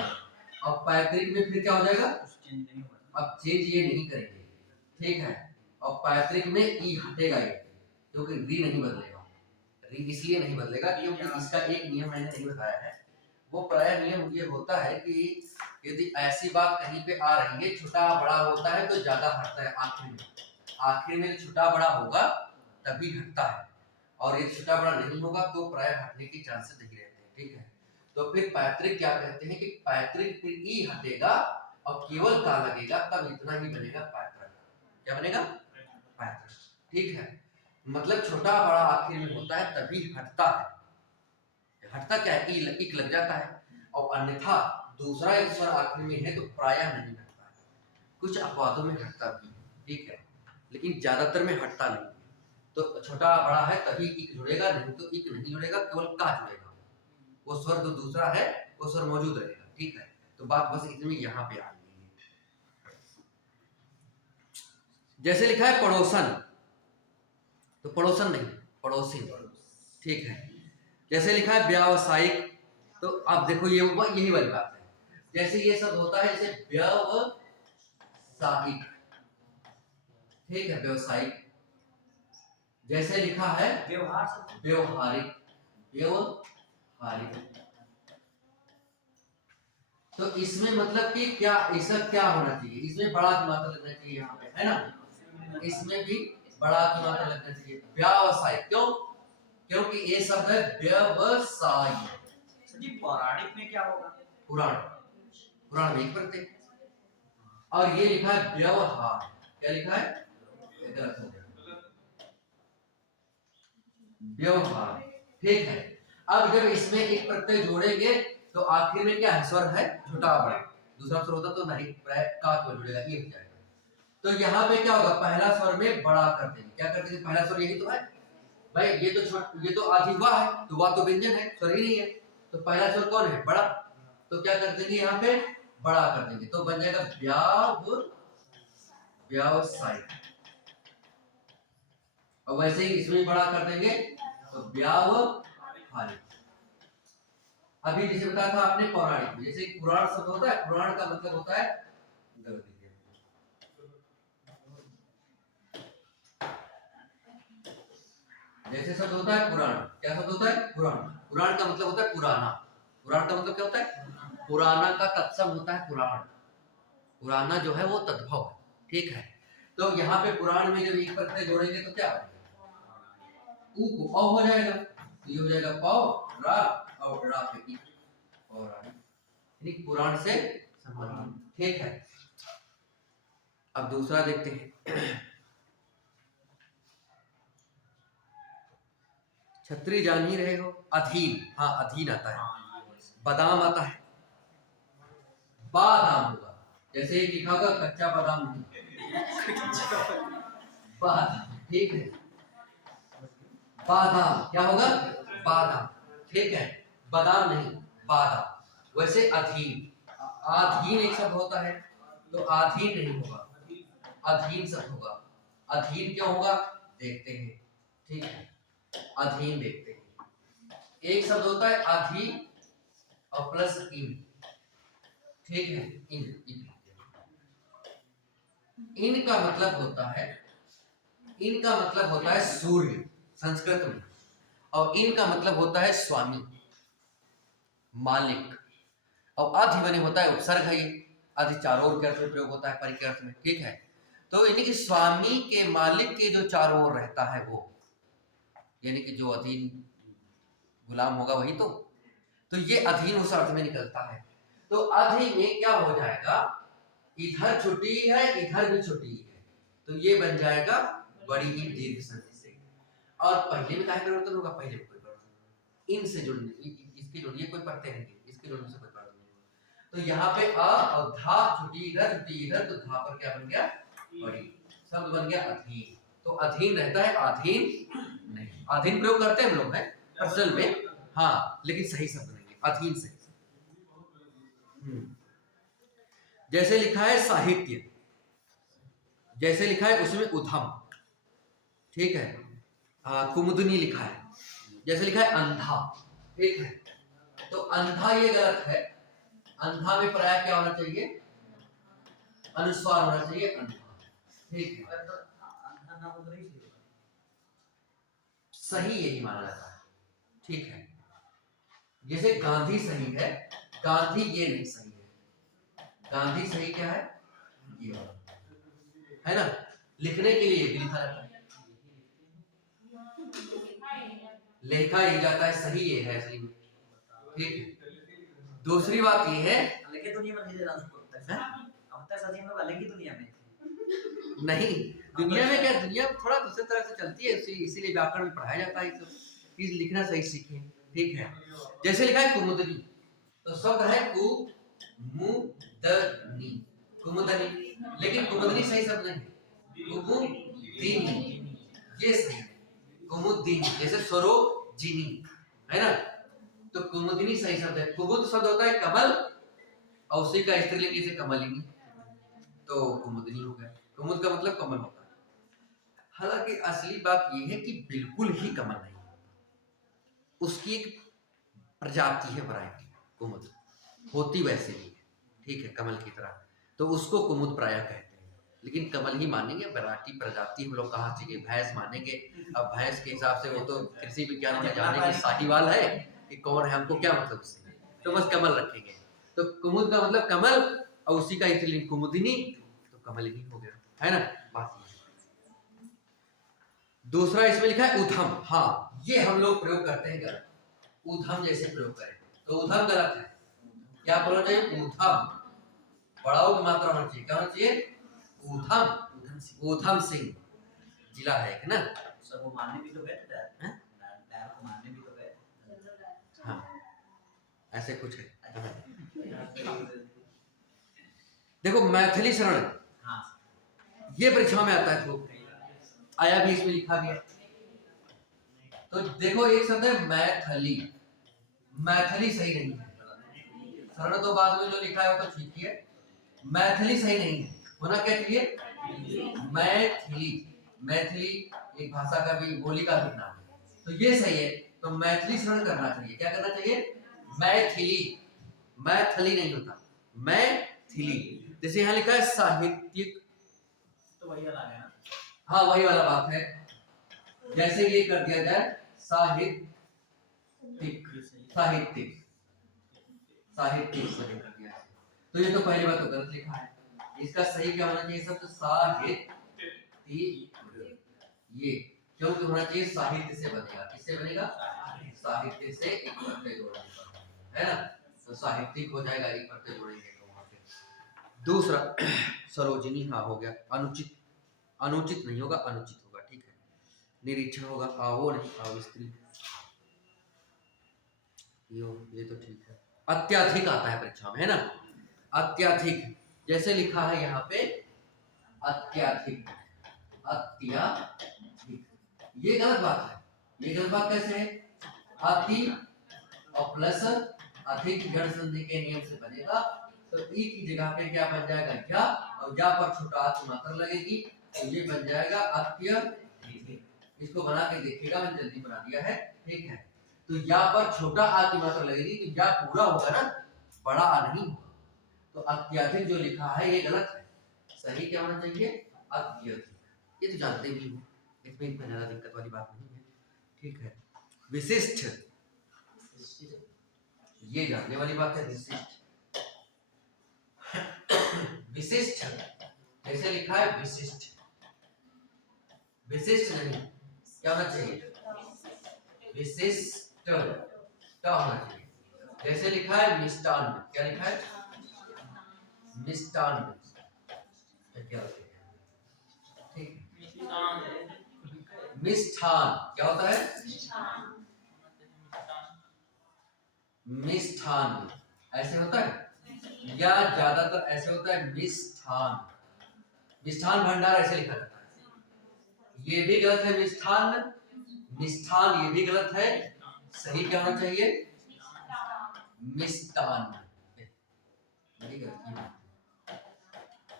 और पैतृक में फिर क्या हो जाएगा, अब चेंज ये नहीं करेंगे, ठीक है। और पैतृक में ई हटेगा, ये क्योंकि री नहीं बदलेगा। री इसलिए नहीं बदलेगा क्योंकि इसका एक नियम मैंने नहीं बताया है, वो प्राय नियम ये होता है कि यदि ऐसी बात कहीं पे आ रही है, छोटा बड़ा होता है तो ज्यादा हटता है आखिर में छोटा बड़ा होगा तभी हटता है, और ये छोटा बड़ा नहीं होगा तो प्राय हटने के चांसेस नहीं रहते हैं, ठीक है। तो फिर पैतृक क्या कहते हैं कि पैतृक फिर ई हटेगा और केवल का लगेगा, तब इतना ही बनेगा पैतृक। क्या बनेगा, पैतृक, ठीक है। मतलब छोटा बड़ा आखिर में होता है तभी हटता है, हटता क्या है, इक लग जाता है, और अन्यथा दूसरा एक स्वर आखिर में है तो प्रायः नहीं हटता है। कुछ अपवादों में हटता भी है, ठीक है, लेकिन ज्यादातर में हटता नहीं। तो छोटा बड़ा है तभी इक जुड़ेगा, नहीं तो इक नहीं जुड़ेगा, केवल का जुड़ेगा। वो स्वर जो दूसरा है वो स्वर मौजूद रहेगा, ठीक है। तो बात बस इतनी यहाँ पे आ गई है। जैसे लिखा है पड़ोसन, तो पड़ोसन नहीं, पड़ोसी, ठीक है। जैसे लिखा है व्यावसायिक, तो आप देखो ये यही वाली बात है। जैसे ये शब्द होता है जैसे व्यावसायिक, ठीक है, व्यावसायिक। जैसे लिखा है व्यवहारिक, व्यवहारिक। तो इसमें मतलब कि क्या, इसका क्या होना चाहिए, इसमें बड़ा की मात्रा लगना चाहिए यहाँ पे, है ना। इसमें भी बड़ा की मात्रा लगना चाहिए, व्यावसायिक। क्यों? क्योंकि ये शब्द है व्यवसाय। जी पौराणिक में क्या होगा? पुराण, पुराण में एक प्रत्यय। और ये लिखा है व्यवहार, क्या लिखा है? गलत हो गया, व्यवहार, ठीक है। अब जब इसमें एक प्रत्यय जोड़ेंगे तो आखिर में क्या है, स्वर है छोटा बड़ा। दूसरा स्वर होता तो नहीं, प्राय का तो जुड़ेगा, ये हो जाएगा। तो यहाँ पे क्या होगा, पहला स्वर में बड़ा कर देंगे। क्या कर देंगे, पहला स्वर यही तो है भाई, ये तो आधी वाह है, तो वाह तो व्यंजन है, स्वर ही नहीं है। तो पहला स्वर कौन है, बड़ा। तो क्या कर देंगे, यहाँ पे बड़ा कर देंगे, तो बन जाएगा व्यावसायिक। और वैसे ही इसमें बड़ा कर देंगे तो व्यावहारिक। अभी जैसे बताया था आपने पौराणिक, जैसे पुराण शब्द होता है, पुराण का मतलब होता है, जैसे शब्द होता है पुराण, क्या शब्द होता है, पुराण। पुराण का मतलब होता है पुराना। पुराण का मतलब क्या होता है, पुराना का तत्सम होता है पुराण। पुराना जो है वो तद्भव है, ठीक है। तो यहाँ पे पुराण में जब एक प्रत्यय जोड़ेंगे तो क्या ऊ को औ हो जाएगा, तो ये हो जाएगा पौ रा और रा पे और यानी पुराण से संबंधित, ठीक है। अब दूसरा देखते हैं। छतरी जान ही रहे हो, अधीन, हाँ अधीन आता है। बादाम आता है, बादाम होगा। जैसे एक लिखा होगा कच्चा बादाम नहीं, बादाम, ठीक है। बादाम क्या होगा, बादाम, ठीक है, बादाम नहीं, बादाम। वैसे अधीन, आधीन एक शब्द होता है, तो आधीन नहीं होगा, अधीन शब्द होगा। अधीन क्या होगा देखते हैं, ठीक है, अधीन देखते हैं। एक शब्द होता है अधीन और प्लस इन, ठीक है, इन का मतलब होता है, इन का मतलब होता है सूर्य संस्कृत में, और इन का मतलब होता है स्वामी, मालिक। और अधि बने होता है उपसर्ग है, ये अधि चारों ओर के अर्थ में प्रयोग होता है, परि के अर्थ में, ठीक है। तो यानी कि स्वामी के, मालिक के जो चारों ओर रहता है वो, यानी कि जो अधीन गुलाम होगा वही तो ये अधीन उस अर्थ में निकलता है। तो अधीन में क्या हो जाएगा, इधर छुट्टी है इधर भी छुट्टी है, तो ये बन जाएगा बड़ी ही दीर्घ संधि से। और पहले में क्या परिवर्तन होगा, पहले में कोई परिवर्तन नहीं, इन से जुड़ने, इसके जुड़िए कोई प्रत्यय नहीं, इसके जुड़ने से कोई परिवर्तन नहीं होगा। तो यहाँ पे अ और धा, छुट्टी इधर तो धा पर क्या बन गया, बड़ी, शब्द बन गया अधीन। तो अधीन रहता है, अधीन नहीं। अधीन प्रयोग करते हैं हम लोग, है असल में, हाँ, लेकिन सही शब्द नहीं है, अधीन सही। जैसे लिखा है साहित्य, जैसे लिखा है उसमें उधम, ठीक है। कुमुदनी लिखा है, जैसे लिखा है अंधा, ठीक है। तो अंधा ये गलत है, अंधा में प्राय क्या होना चाहिए, अनुस्वार होना चाहिए, अंधा, ठीक है। सही यही माना जाता है, ठीक है। जैसे गांधी सही है, गांधी ये नहीं सही है। गांधी सही क्या है, ये है ना, लिखने के लिए भी लिखा जाता है, लिखा ही जाता है, सही ये है, सही, ठीक है। दूसरी बात ये है, अलग दुनिया में नहीं हम तक सच में अलग ही दुनिया में नहीं, दुनिया में क्या, दुनिया थोड़ा दूसरी तरह से चलती है, इसीलिए व्याकरण में पढ़ाया जाता है, चीज लिखना सही सीखें, ठीक है। जैसे लिखा है कुमुदनी, तो शब्द है कुमुदनी, कुमुदनी, लेकिन कुमुदनी सही शब्द नहीं है, कुमुदिनी ये सही है, कुमुदिनी जैसे सरोजिनी है ना, तो कुमुदिनी सही शब्द है। कुमुद शब्द होता है कमल और उसी का स्त्रीलिंग जैसे कमलिनी, तो कुमुदिनी हो गया। कुमुद का मतलब कमल होता है। हालांकि असली बात यह है कि बिल्कुल ही कमल नहीं, उसकी एक प्रजाति है, वैरायटी कुमुद होती वैसे ही है, ठीक है, कमल की तरह, तो उसको कुमुद प्राय कहते हैं। लेकिन कमल ही मानेंगे, वैरायटी प्रजाति हम लोग कहाँ चाहिए, भैंस मानेंगे। अब भैंस के हिसाब से वो तो कृषि विज्ञान में जाने की साहीवाल है कि कौन है, हमको क्या मतलब उससे, तो बस कमल रखेंगे। तो कुमुद का मतलब कमल और उसी का स्त्रीलिंग कुमुदिनी, तो कमलिनी हो गया, है ना बात। दूसरा इसमें लिखा है उधम, हाँ ये हम लोग प्रयोग करते हैं गलत, उधम जैसे प्रयोग करें तो उधम गलत है। क्या बोलना चाहिए, उधम, बड़ा की मात्रा होना चाहिए, क्या होना चाहिए, उधम, उधम सिंह जिला है ना। सर वो मारने भी तो गए थे हैं? डायर को मारने भी तो गए। हाँ ऐसे कुछ है। देखो मैथिली शरण, हाँ ये परीक्षा में आता है, तो आया भी इसमें लिखा गया। तो देखो एक शब्द है मैथिली, मैथिली सही नहीं है, शरण तो बाद में जो लिखा है वो तो ठीक ही है, मैथिली सही नहीं है, होना क्या चाहिए, मैथिली। मैथिली एक भाषा का भी, बोली का भी नाम है, तो ये सही है, तो मैथिली शरण करना चाहिए। क्या करना चाहिए, मैथिली, मैथिली नहीं होता, मैथिली। जैसे यहाँ लिखा है साहित्यिक, तो वही वाला है ना। हाँ वही वाला बात है, जैसे ये कर दिया जाए साहित्यिक, साहित्यिक, साहित्यिक सही कर दिया है। तो ये तो पहली बात तो गलत लिखा है, इसका सही क्या होना चाहिए शब्द, साहित्यिक, ये क्योंकि होना चाहिए साहित्य से बनेगा, किससे बनेगा, साहित्य से एक प्रत्यय जोड़ेंगे, है ना, तो साहित्यिक हो जाएगा, एक प्रत्यय जोड़ेंगे तो वहां पे। दूसरा सरोजिनी, हाँ हो गया। अनुचित, अनुचित नहीं होगा, अनुचित होगा, ठीक है। निरीक्षण होगा, आवो नहीं, स्त्री, ये तो ठीक है। अत्यधिक आता है परीक्षा में, है ना, अत्यधिक, जैसे लिखा है यहाँ पे अत्यधिक, अत्यधिक, ये गलत बात है। ये गलत बात कैसे है, अति और प्लस अधिक जड़ संधि के नियम से बनेगा, तो ई की जगह पे क्या बन जाएगा, या, और या पर छोटा आ की मात्रा लगेगी, तो ये बन जाएगा अत्यधिक। इसको बना के देखिएगा, मैंने जल्दी बना दिया है, ठीक है। तो या पर छोटा आ की मात्रा लगेगी, तो या पूरा होगा ना, बड़ा आ नहीं होगा, तो अत्यधिक जो लिखा है ये गलत है, सही क्या होना चाहिए, अत्यधिक। ये तो जानते भी हो, इसमें इतना ज्यादा दिक्कत वाली बात नहीं है, ठीक है। विशिष्ट, ये जानने वाली बात है, विशिष्ट, विशिष्ट जैसे लिखा है विशिष्ट, विशिष्ट नहीं, क्या होना चाहिए, विशिष्ट क्या होना चाहिए। जैसे लिखा है मिष्टान्न, क्या लिखा है, मिष्टान्न, क्या ठीक, मिष्ठान क्या होता है, मिष्ठान ऐसे होता है, या ज्यादातर ऐसे होता है मिष्ठान, मिष्ठान भंडार ऐसे लिखा जाता है, ये भी गलत है, मिष्ठान, मिष्ठान ये भी गलत है, सही क्या होना चाहिए, मिष्टान,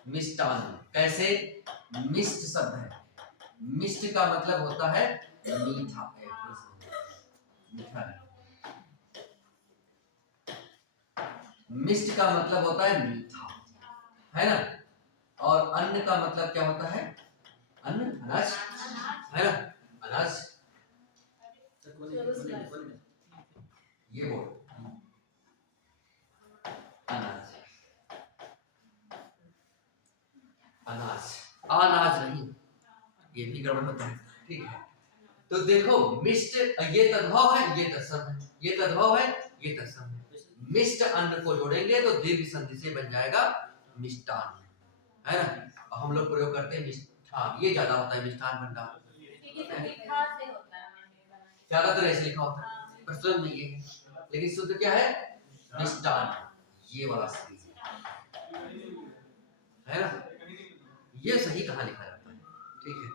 मिष्टान। कैसे, मिष्ट शब्द है, मिष्ट का मतलब होता है मीठा, मीठा, मिष्ट का मतलब होता है मीठा, है ना, और अन्न का मतलब क्या होता है, अन्न, अनाज, है ना, अनाज, ये बोल, अनाज, अनाज, अनाज नहीं, ये भी गड़बड़ होता है, ठीक है। तो देखो मिष्ट, ये तद्भव है, ये तत्सम है, ये तद्भव है, ये तत्सम है, मिष्ट अन्न को जोड़ेंगे तो दीर्घ संधि से बन जाएगा मिष्टान, है ना, और हम लोग प्रयोग करते हैं मिष्ठान, ये ज्यादा होता है मिष्ठान भंडार, ज्यादातर ऐसे लिखा होता है, प्रचलन में ये है, लेकिन शुद्ध क्या है, मिष्टान, ये वाला सही है। है ना? ये सही कहाँ लिखा जाता है? ठीक है,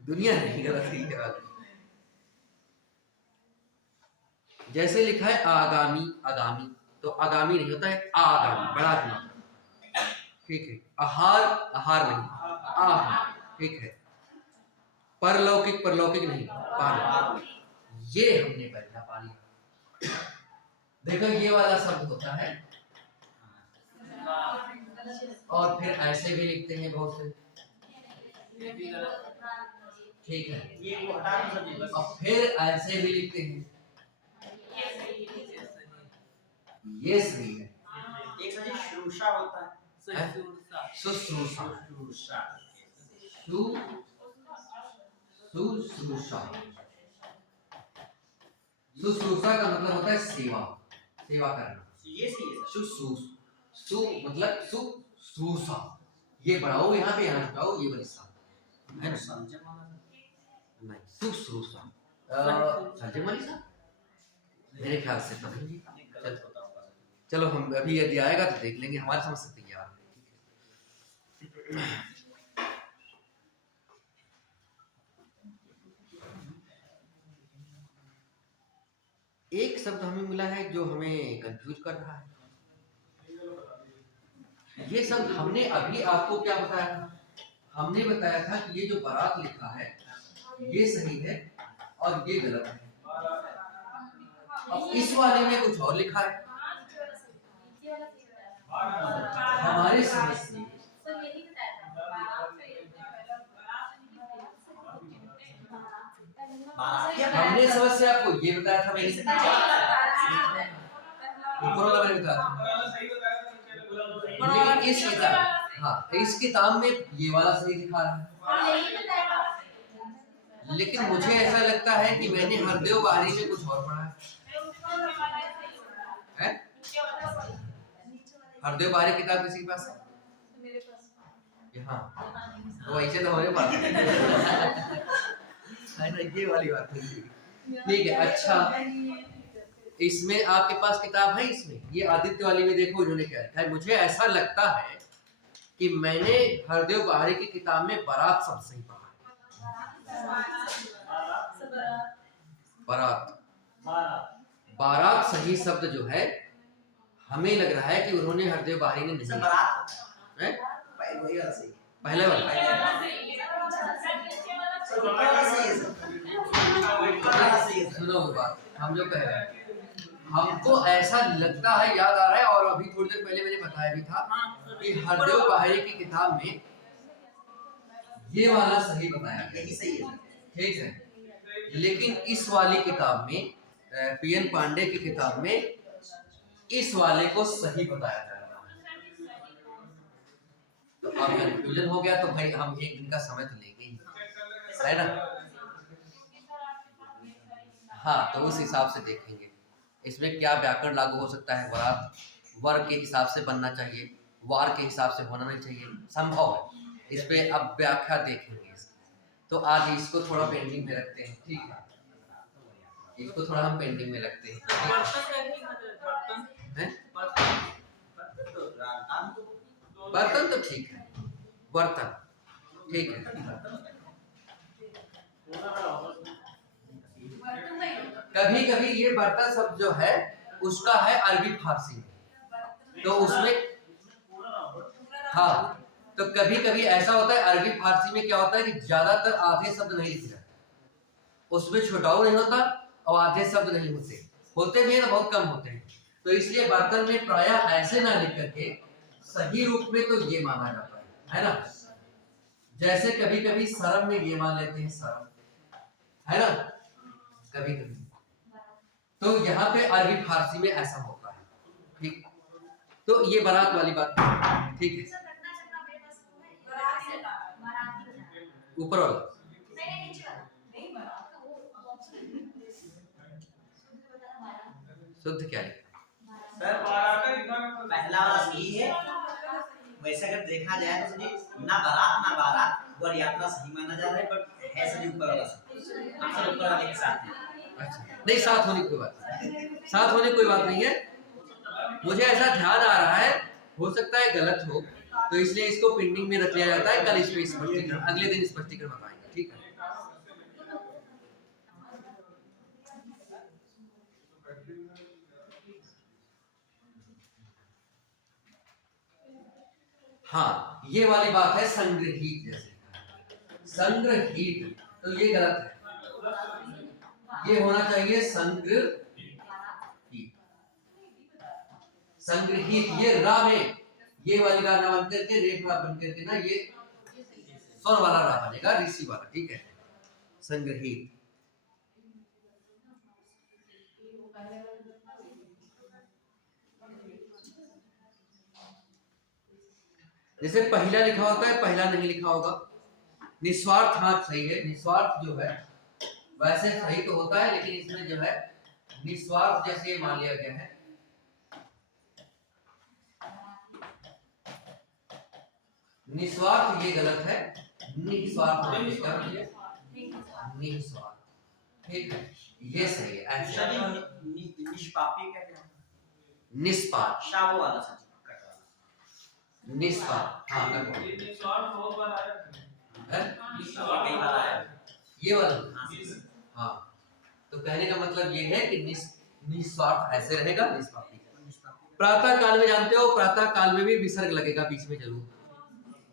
दुनिया नहीं गलत ही है बात। जैसे लिखा है आगामी, आगामी, तो आगामी नहीं होता है आगामी, बड़ा आत्मा। ठीक है, आहार, आहार नहीं, आहार। ठीक है, परलौकिक, परलौकिक नहीं, पारलौकिक। ये हमने पढ़ा पाली। देखो ये वाला शब्द होता है, और फिर ऐसे भी लिखते हैं बहुत से। ठीक है, ये वो हटा दो सर जी बस। और फिर ऐसे भी लिखते हैं। ये सही है। एक सर जी श्रूषा होता है। शुश्रूषा। शुश्रूषा, श्रूषा। शुश्रूषा। शुश्रूषा का मतलब होता है सेवा, सेवा करना। ये सही है सर। सु मतलब शुश्रूषा। ये बढ़ाओ यहाँ पे, यहाँ जाओ, ये वाली सा है ना? समझे माना नहीं, शुश्रूषा समझे वाली सा मेरे ख्याल से तो नहीं। गलत होता होगा। चलो हम अभी यदि आएगा तो देख लेंगे, हमारे समझ से तैयार है। एक शब्द हमें मिला है जो हमें कंफ्यूज कर रहा है। ये शब्द हमने अभी आपको क्या बताया था? हमने बताया था कि ये जो बारात लिखा है ये सही है और ये गलत है। अब इस वाले में कुछ और लिखा है। हमारे समझ से हमने समझ से आपको ये बताया था, मैंने ऊपर वाला मैंने बताया था। लेकिन इस किताब, हाँ इस किताब में ये वाला सही दिखा रहा है। लेकिन मुझे ऐसा लगता है कि मैंने हरदेव बारी में कुछ और पढ़ा है। हरदेव बारी किताब किसी के पास है? हाँ, तो ऐसे तो हमारे पास है ना, ये वाली बात है। ठीक है, अच्छा इसमें आपके पास किताब है? इसमें ये आदित्य वाली में देखो उन्होंने क्या लिखा है। मुझे ऐसा लगता है कि मैंने हरदेव बारी की किताब में बारात शब्द सही पढ़ा है। बारात, बारात सही शब्द जो है, हमें लग रहा है कि उन्होंने हरदेव बारी ने नहीं सर बारात है। वही वाला सही है। पहले वाला सर ऊपर वाला सही है सर। ऊपर वाला सही है सर। सुनो बात, हम जो कह रहे हैं, हमको ऐसा लगता है, याद आ रहा है, और अभी थोड़ी देर पहले मैंने बताया भी था कि हरदेव बाहरी की किताब में ये वाला सही बताया गया। यही सही है। ठीक है, लेकिन इस वाली किताब में, पीएन पांडे की किताब में इस वाले को सही बताया जा रहा है। तो अब कंफ्यूजन हो गया तो भाई हम एक दिन का समय तो लेंगे ही, है ना? हाँ, तो उस हिसाब से देखेंगे इसमें क्या व्याकरण लागू हो सकता है। वरात वर्ग के हिसाब से बनना चाहिए, वार के हिसाब से होना नहीं चाहिए, संभव है। इस पे अब व्याख्या देखेंगे इसकी। तो आज इसको थोड़ा पेंडिंग में रखते हैं, ठीक है? इसको थोड़ा हम पेंडिंग में रखते हैं, हैं? बर्तन तो ठीक है, बर्तन ठीक है। कभी कभी ये बर्तन शब्द जो है उसका है अरबी फारसी में, तो उसमें हाँ, तो कभी कभी ऐसा होता है अरबी फारसी में क्या होता है कि ज्यादातर आधे शब्द नहीं लिखे जाते, उसमें छुटाव नहीं होता और आधे शब्द नहीं होते, होते भी हैं तो बहुत कम होते हैं। तो इसलिए बर्तन में प्रायः ऐसे ना लिख करके सही रूप में तो ये माना जाता है ना? जैसे कभी कभी शर्म में ये मान लेते हैं, शर्म, है ना? कभी कभी तो यहाँ पे अरबी फारसी में ऐसा होता है, ठीक? तो ये बारात वाली बात, ठीक है? ऊपर वाला शुद्ध क्या है? सर पहला वाला सही है। वैसे अगर देखा जाए तो सही ना बारात वर यात्रा सही माना जा रहा है, बट है सही ऊपर वाला सही। अक्सर ऊपर वाले के साथ है। अच्छा, नहीं साथ होने की कोई बात नहीं, साथ होने की कोई बात नहीं है। मुझे ऐसा ध्यान आ रहा है, हो सकता है गलत हो, तो इसलिए इसको पेंडिंग में रख लिया जाता है, कल इसमें स्पष्टीकरण, अगले दिन स्पष्टीकरण बताएंगे, ठीक है। हाँ, ये वाली बात है संग्रहित, जैसे संग्रहित, तो ये गलत है, ये होना चाहिए संग्रहित। संग्रहित ये रा में, ये वाली रा ना बन करके रेख रा बन करके ना ये स्वर वाला रा बनेगा, ऋषि वाला, ठीक है, संग्रहित। जैसे पहला लिखा होता है, पहला नहीं लिखा होगा। निस्वार्थ, हाँ सही है, निस्वार्थ जो है वैसे सही तो होता है, लेकिन इसमें जो है निस्वार्थ जैसे मान लिया गया है, निस्वार्थ ये गलत है, निस्वार्थ निस्वार्थ, ठीक है, ये सही है। ऐसा निष्पापी क्या क्या निष्पाप, शावो वाला सच कट वाला निष्पाप, हाँ ये निस्वार्थ बहुत बार आया है? कई बार आया ये वाला, हाँ, तो कहने का मतलब ये है कि निस्वार्थ ऐसे रहेगा, निष्पापी। प्रातः काल में जानते हो, प्रातः काल में भी विसर्ग लगेगा बीच में जरूर,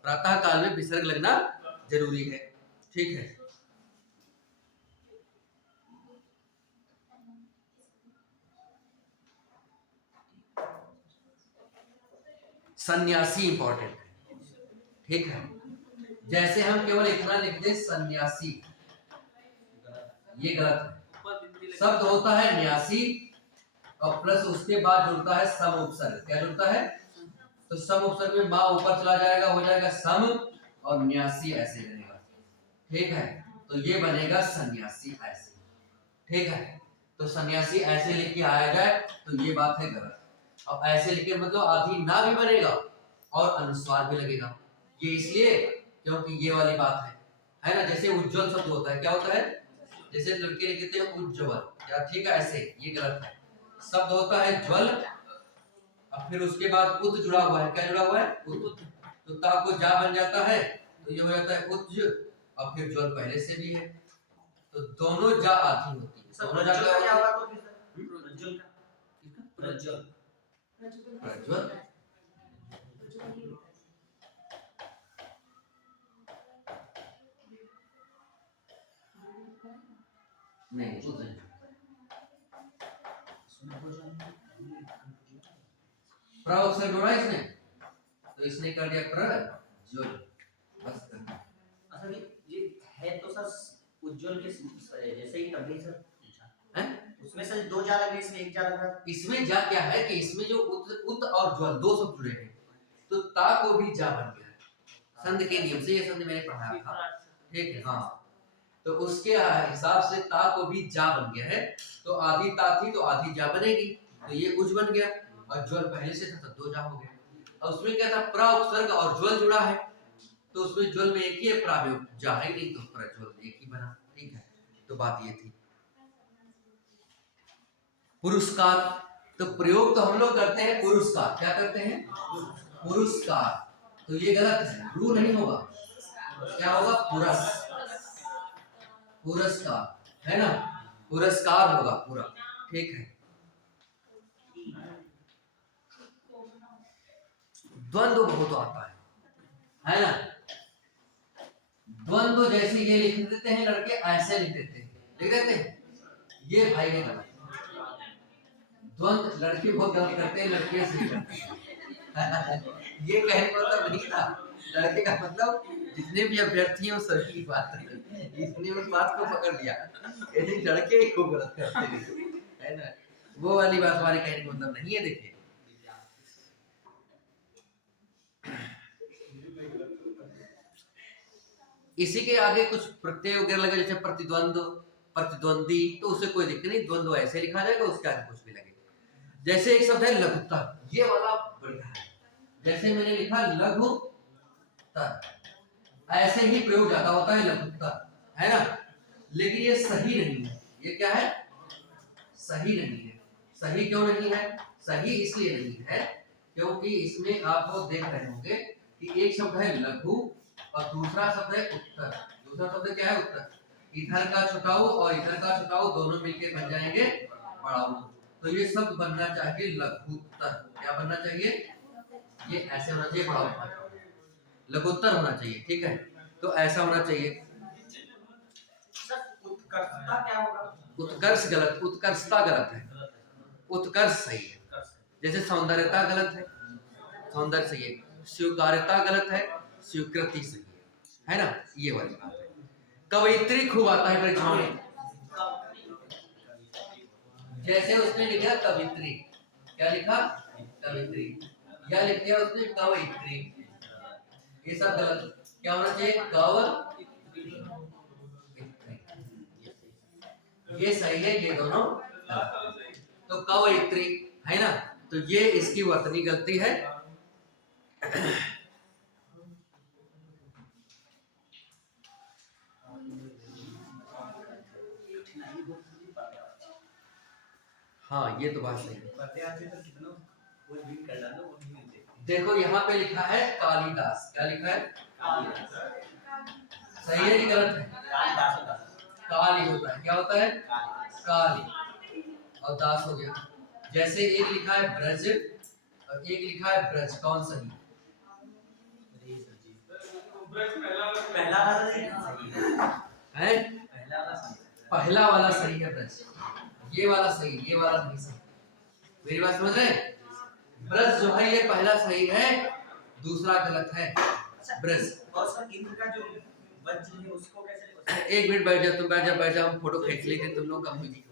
प्रातः काल में विसर्ग लगना जरूरी है, ठीक है। सन्यासी इंपॉर्टेंट है, ठीक है। जैसे हम केवल इतना लिख दे सन्यासी, ये गलत है। शब्द होता है न्यासी और प्लस उसके बाद जुड़ता है सम उपसर्ग, क्या जुड़ता है? तो सम उपसर्ग में माँ ऊपर चला जाएगा, हो जाएगा सम, और न्यासी ऐसे बनेगा, ठीक है। तो ये बनेगा सन्यासी ऐसे, ठीक है। तो सन्यासी ऐसे लिख के आया जाए तो ये बात है गलत। अब ऐसे लिखे मतलब आधी ना भी बनेगा और अनुस्वार भी लगेगा, ये इसलिए क्योंकि ये वाली बात है ना। जैसे उज्जवल शब्द होता है, क्या होता है? जैसे लड़के लिखते हैं उज्जवल, क्या ठीक है, ऐसे ये गलत है। शब्द होता है ज्वल, अब फिर उसके बाद उत जुड़ा हुआ है, क्या जुड़ा हुआ है? उत, तो ता को जा बन जाता है, तो ये हो जाता है उज्ज, और फिर ज्वल पहले से भी है, तो दोनों जा आधी होती है। दोनों जा क्या होगा? तो फिर प्रज्वल का प्रज्वल प्रज्वल, नहीं उत नहीं। प्र अक्षर जोड़ा इसने, तो इसने कर दिया प्रज्वल, बस करना। अच्छा ये है तो सर उज्जवल के जैसे ही तभी सर हैं? उसमें सर दो जा लग रहे, इसमें एक जा लग रहा। इसमें जा क्या है कि इसमें जो उत और ज्वल दो शब्द जुड़े हैं, तो ता को भी जा बन गया है संध के नियम से, ये संध मैंने पढ़ाया था, ठीक है। हाँ, तो उसके हिसाब से ता को भी जा बन गया है, तो आधी ता थी तो आधी जा बनेगी, तो ये उज बन गया, और ज्वल पहले से था तो दो जा हो गया। और उसमें क्या था? प्र उपसर्ग और ज्वल जुड़ा है, तो उसमें ज्वल में एक ही है, प्रा में जा है नहीं, तो प्रज्वल एक ही बना, ठीक है। तो बात ये थी। पुरस्कार, तो प्रयोग तो हम लोग करते हैं पुरस्कार, क्या करते हैं? पुरस्कार, तो ये गलत है, रू नहीं होगा, क्या होगा? पुरस्कार है ना, पुरस्कार होगा पूरा, ठीक है। द्वंद्व बहुत आता है ना। द्वंद्व जैसे ये लिख देते हैं लड़के, ऐसे लिख देते हैं, ये भाई ने गलत। द्वंद्व लड़के बहुत गलत करते हैं, लड़कियां सही करते हैं। ये कहने का मतलब नहीं था, लड़के का मतलब जितने भी अभ्यर्थी हैं वो सभी की बात है, इसने उस बात को पकड़ लिया, यदि लड़के ही खूब गलत करते हैं, है ना। वो वाली बात हमारे कहने का मतलब नहीं है। देखिए इसी के आगे कुछ प्रत्यय वगैरह लगे, जैसे प्रतिद्वंद, प्रतिद्वंदी, तो उसे कोई दिक्कत नहीं, द्वंद्व ऐसे लिखा जाएगा, उसके आगे कुछ भी लगे। जैसे एक शब्द है लघुत्तर, ये वाला बढ़िया है, जैसे मैंने लिखा लघुत्तर, ऐसे ही प्रयोग ज्यादा होता है लघुत्तर, है ना, लेकिन ये सही नहीं है। ये क्या है? सही नहीं है। सही क्यों नहीं है? सही इसलिए नहीं है क्योंकि इसमें आप लोग देख रहे होंगे कि एक शब्द है लघु और दूसरा शब्द है उत्तर। दूसरा शब्द क्या है? उत्तर। इधर का छुटाऊ और इधर का छुटाऊ दोनों मिलके बन जाएंगे बड़ाऊ। तो ये शब्द बनना चाहिए लघुत्तर। क्या बनना चाहिए? ये ऐसे होना चाहिए, बड़ाऊ लघुत्तर होना चाहिए। ठीक है, तो ऐसा होना चाहिए। उत्कर्षता क्या होगा? उत्कर्ष गलत, उत्कर्षता गलत है, उत्कर्ष सही है। जैसे सौंदर्यता गलत है, सौंदर्य सही है। स्वीकार्यता गलत है, स्वीकृति सही है ना? ये वाली बात है। कवयित्री खूब आता है परीक्षाओं में। जैसे उसने लिखा कवित्री, क्या लिखा? कवित्री। या लिख दिया उसने कवयित्री, ये सब गलत। क्या होना चाहिए? कव, ये सही है, ये दोनों गलत। तो कवयित्री है ना, तो ये इसकी वर्तनी गलती है। हाँ, ये तो बात सही है। देखो यहाँ पे लिखा है कालिदास, क्या लिखा है? सही है कि गलत है? काली होता है, क्या होता है? काली, और दास हो गया। जैसे एक लिखा है ब्रज और एक लिखा है ब्रज, कौन सही है? पहला वाला सही है ब्रज, ये वाला सही, ये वाला नहीं सही। मेरी बात समझ रहे हैं? ब्रज जो है ये पहला सही है, दूसरा गलत है ब्रज। और सर इंद्र का जो वज्र है उसको कैसे लिखोगे? एक मिनट बैठ जाओ, तुम बैठ जाओ, हम फोटो खींच लेते तुम लोग कम हुई।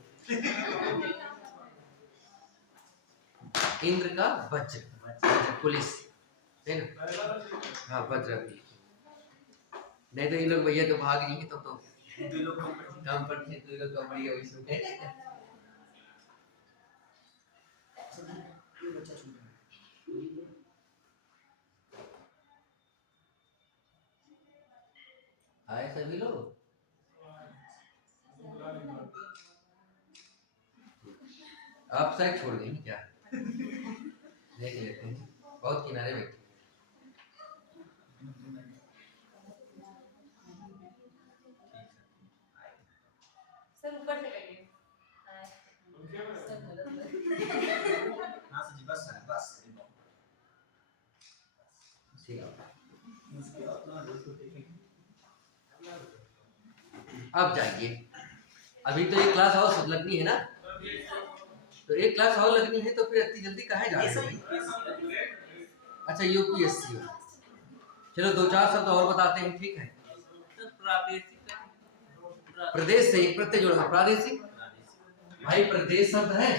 इंद्र का वज्र, पुलिस है ना? हाँ, वज्र। नहीं तो ये लोग भैया तो भाग नहीं, तो दो लोग काम पर थे, दो लोग कम बढ़िया वैसे उठे। आए सभी लोग? आप साइड छोड़ देंगे क्या? देख लेते हैं, बहुत किनारे बैठे। सर ऊपर से करिए। हाँ सर जी, बस ठीक है। उसके अपना दोस्तों देखेंगे। अब जाइए, अभी तो एक क्लास और लगनी है ना, तो एक क्लास और लगनी है, तो फिर इतनी जल्दी कहाँ जा रहे हैं? अच्छा, यूपीएससी। चलो 2-4 शब्द और बताते हैं, ठीक है? प्रदेश से एक प्रत्यय जोड़ो, प्रादेशिक। भाई प्रदेश शब्द है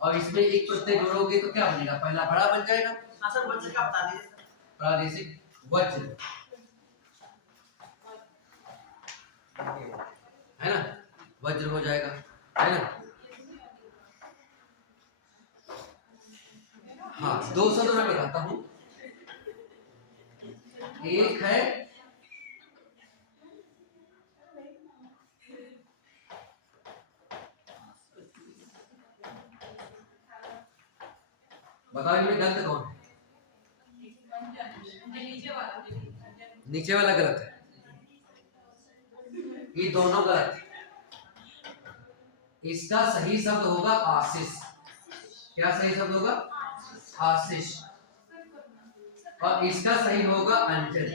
और इसमें एक प्रत्यय जोड़ोगे तो क्या बनेगा? पहला बड़ा बन जाएगा। हाँ सर, वज्र का बता दीजिए। प्रादेशिक वज्र है ना, वज्र हो जाएगा, है ना? हाँ, 2 शब्द मैं बताता हूँ। एक है बताओ ये गलत कौन है? नीचे वाला गलत है, ये दोनों गलत है। इसका सही शब्द होगा आशीष। क्या सही शब्द होगा? आशीष। और इसका सही होगा अंजन।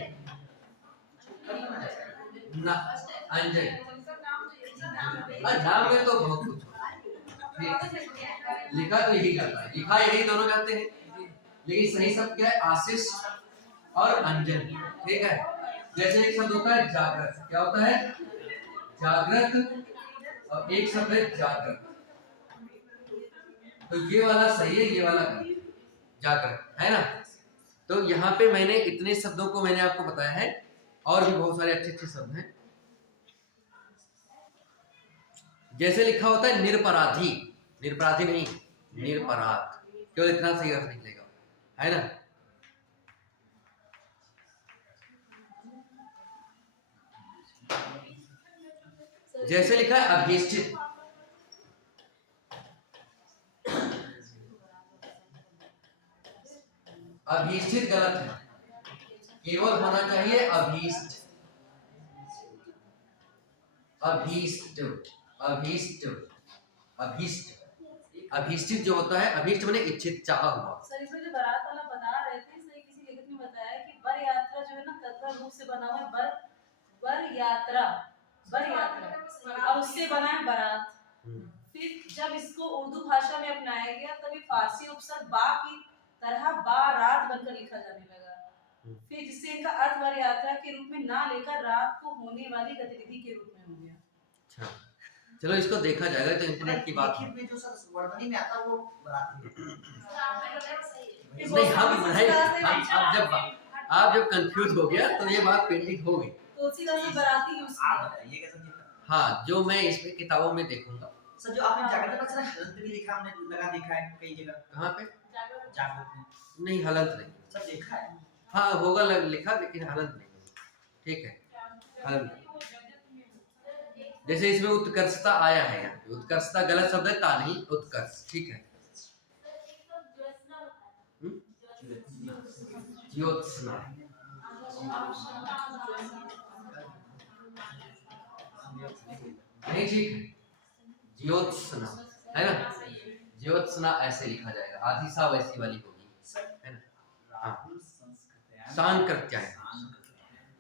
ना, अंजन। नाम में तो बहुत कुछ लिखा तो यही करता है, लिखा यही दोनों करते हैं, लेकिन सही शब्द क्या है? आशीष और अंजन। ठीक है, जैसे एक शब्द होता है जागृत, क्या होता है? जागृत, और एक शब्द है जागृत। तो ये वाला सही है, ये वाला जागृत है ना। तो यहाँ पे मैंने इतने शब्दों को मैंने आपको बताया है, और भी बहुत सारे अच्छे अच्छे शब्द हैं। जैसे लिखा होता है निरपराधी, निरपराधी नहीं, निरपराध, केवल इतना सही अर्थ निकलेगा, है ना? जैसे लिखा है अभिष्ठित, अभिष्ठित गलत है, केवल होना चाहिए अभीष्ट, अभीष्ट, अभीष्ट, अभीष्ट, अभीष्टित जो होता है, अभीष्ट माने इच्छित, चाहा हुआ। सर इसमें जो बारात वाला बता रहे थे, इसमें किसी लेखक ने बताया कि बर यात्रा जो है ना तत्पर रूप से बना हुआ है बर, बर यात्रा, बर यात्रा, और उससे बना है बारात। फिर जब इसको उर्दू भाषा में अपनाया गया तब ये फारसी उपसर्ग बा की तरह बारात बनकर लिखा जाने लगा। फिर जिससे इनका अर्थ बर यात्रा के रूप में ना लेकर रात को होने वाली गतिविधि के रूप में हो गया। अच्छा, चलो इसको देखा जाएगा, तो इंटरनेट की बात है। लिखित में जो सर वर्तनी में आता है वो बराती है। नहीं, आप जब कंफ्यूज हो गया तो ये बात पेंडिंग हो गई। तो उसी तरह से बराती यूज आप किया। बताइए कैसे लिखा? हाँ, जो मैं इसमें किताबों में देखूंगा। सर जो आपने जागृत में सर हलंत भी लिखा, हमने लगा देखा है कई जगह। कहाँ पे? जागृत में नहीं, हलंत नहीं। सर देखा है। हाँ होगा लिखा, लेकिन हलंत नहीं। ठीक है, हलंत। जैसे इसमें उत्कर्षता आया है, यहाँ पे उत्कर्षता गलत शब्द है, ता नहीं, उत्कर्ष। ठीक है, ज्योत्सना, नहीं ठीक है, ज्योत्सना है ना, ज्योत्सना ऐसे लिखा जाएगा, आधी सा वैसी वाली होगी, है ना। हाँ, सांकृत्य है,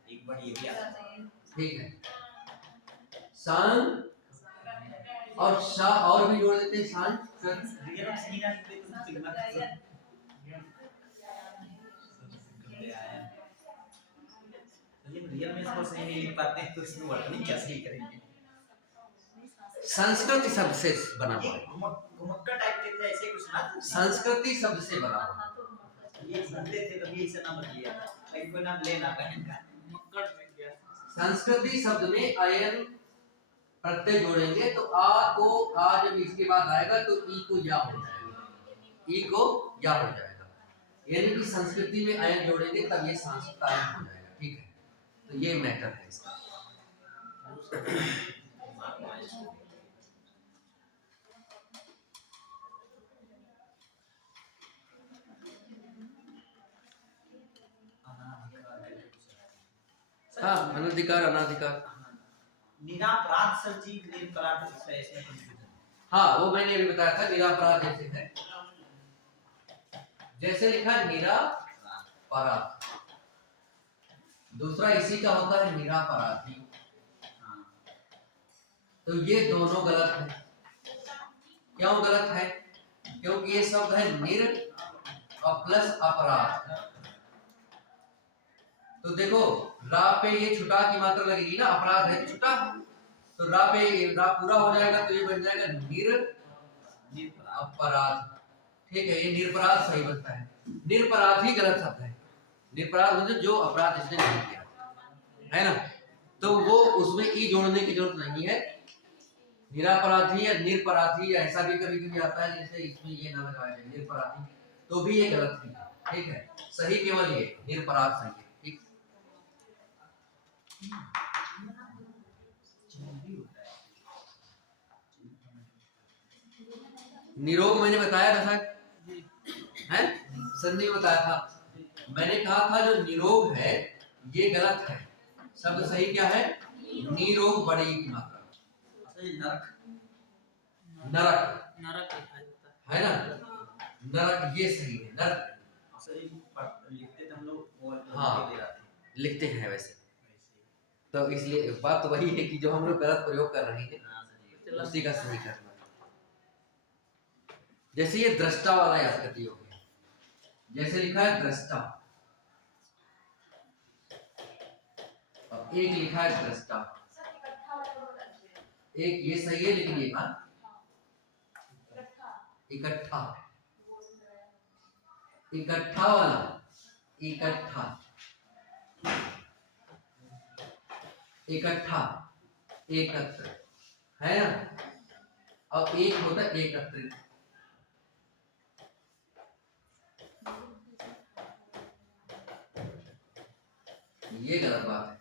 एक बार ये भी आता है। ठीक है, सांग और शा और भी जोड़ देते हैं, सांग। रियल में सही ना लिखते तो सिग्मा रियल में इसको सही नहीं लिख पाते हैं तो इसमें वर्तनी कैसे ही करेंगे? संस्कृति शब्द से बना हुआ है, घुमक्कड़ टाइप के थे ऐसे कुछ ना। संस्कृति शब्द से बना हुआ है। ये सुनते थे कभी ऐसे नाम बदलिया, कहीं कोई नाम लेना कहेंगे। मक्कड़ दिख गया। संस्कृति शब्द में अयन प्रत्यय जोड़ेंगे तो आ को, आ जब इसके बाद आएगा तो ई को या हो जाएगा, ई को या हो जाएगा, यानी कि संस्कृति में अयन जोड़ेंगे तब ये सांस्कृतिक अयन हो जाएगा। ठीक है, तो ये मैटर है इसका। हाँ, अनधिकार, अनाधिकार। निरापराध सर जी, निरपराध इसमें कंफ्यूजन। हाँ, वो मैंने अभी बताया था, निरापराध जैसे है, जैसे लिखा है निरापराध, दूसरा इसी का होता है निरापराधी। तो ये दोनों गलत है। क्यों गलत है? क्योंकि ये शब्द है निर और प्लस अपराध। तो देखो, रा पे ये छुटा की मात्रा लगेगी ना, अपराध है छुटा, तो रा पे रा पूरा हो जाएगा तो ये बन जाएगा निर अपराध। ठीक है, ये निरपराध सही बनता है, निरपराध ही गलत शब्द है। निरपराध मतलब जो अपराध इसने नहीं किया, है ना, तो वो उसमें ई जोड़ने की जरूरत नहीं है। निरापराधी या निरपराधी ऐसा भी कभी कभी आता है, जैसे इसमें ये ना लगाया जाए निरपराधी, तो भी ये गलत है। ठीक है, सही केवल ये निरपराध सही है। ठीक, निरोग मैंने बताया था, है संधि में बताया था, मैंने कहा था जो निरोग है ये गलत है, शब्द सही क्या है? निरोग, बड़ी की मात्रा। नरक, नरक, नरक लिखा जाता है ना, नरक ये सही है, नरक लिखते थे हम लोग। हाँ, लिखते हैं वैसे, तो इसलिए बात तो वही है कि जो हम लोग गलत प्रयोग कर रहे हैं उसी का सही करना। जैसे ये दृष्टा वाला याद करती हो, जैसे लिखा है दृष्टा, एक लिखा है दृष्टा, एक ये सही है, लेकिन ये इकट्ठा, इकट्ठा वाला, इकट्ठा, इकट्ठा, एकत्र, है ना, और एक होता है एकत्रित। ये गलत बात है,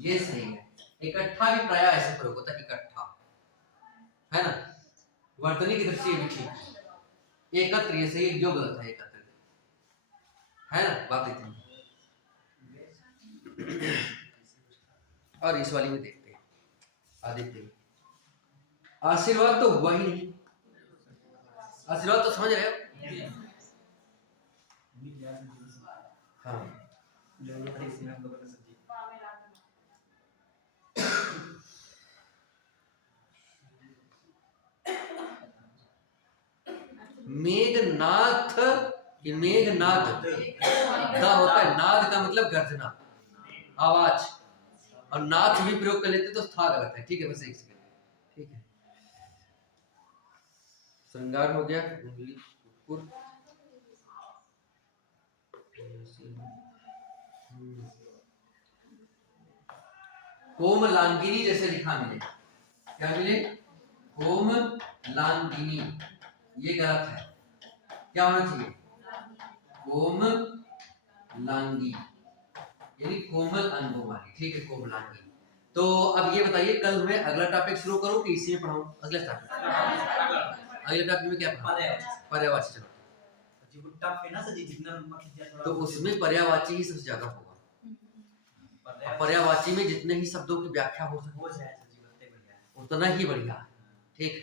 ये सही है। इकट्ठा भी प्रायः ऐसे प्रयोग होता है, इकट्ठा, है ना, वर्तनी की दृष्टि भी ठीक है। एकत्र ये सही, जो गलत है एकत्रित, है ना, बात इतनी। और इस वाली में देखते हैं आदित्य में। आशीर्वाद तो हुआ ही नहीं। आशीर्वाद तो समझ रहे हो? हाँ मेघनाथ, ये मेघनाथ दा होता है, नाद का मतलब गर्जना, आवाज, और नाथ भी प्रयोग कर लेते तो था गलत है। ठीक है, बस एक सेकंड। ठीक है, श्रृंगार हो गया, उंगली ऊपर, कोमलांगिनी जैसे लिखा मिले, क्या मिले? कोमलांगिनी, ये गलत है। क्या होना चाहिए? कोमलांगी, यानी कोमल अंगों वाली। ठीक है, कोमलांगी। तो अब ये बताइए, कल मैं अगला टॉपिक शुरू करूं कि इसी में पढ़ाऊं? अगले टॉपिक, अगले टॉपिक में क्या पढ़ाऊं? पर्यायवाची। चलो, टफ है ना सर जी, जितना नंबर खींचा थोड़ा तो उसमें पर्यायवाची ही सबसे ज्यादा होगा। पर्यायवाची में जितने ही शब्दों की व्याख्या हो सके हो जाए सर जी, बढ़िया है। उतना ही बढ़िया। ठीक है,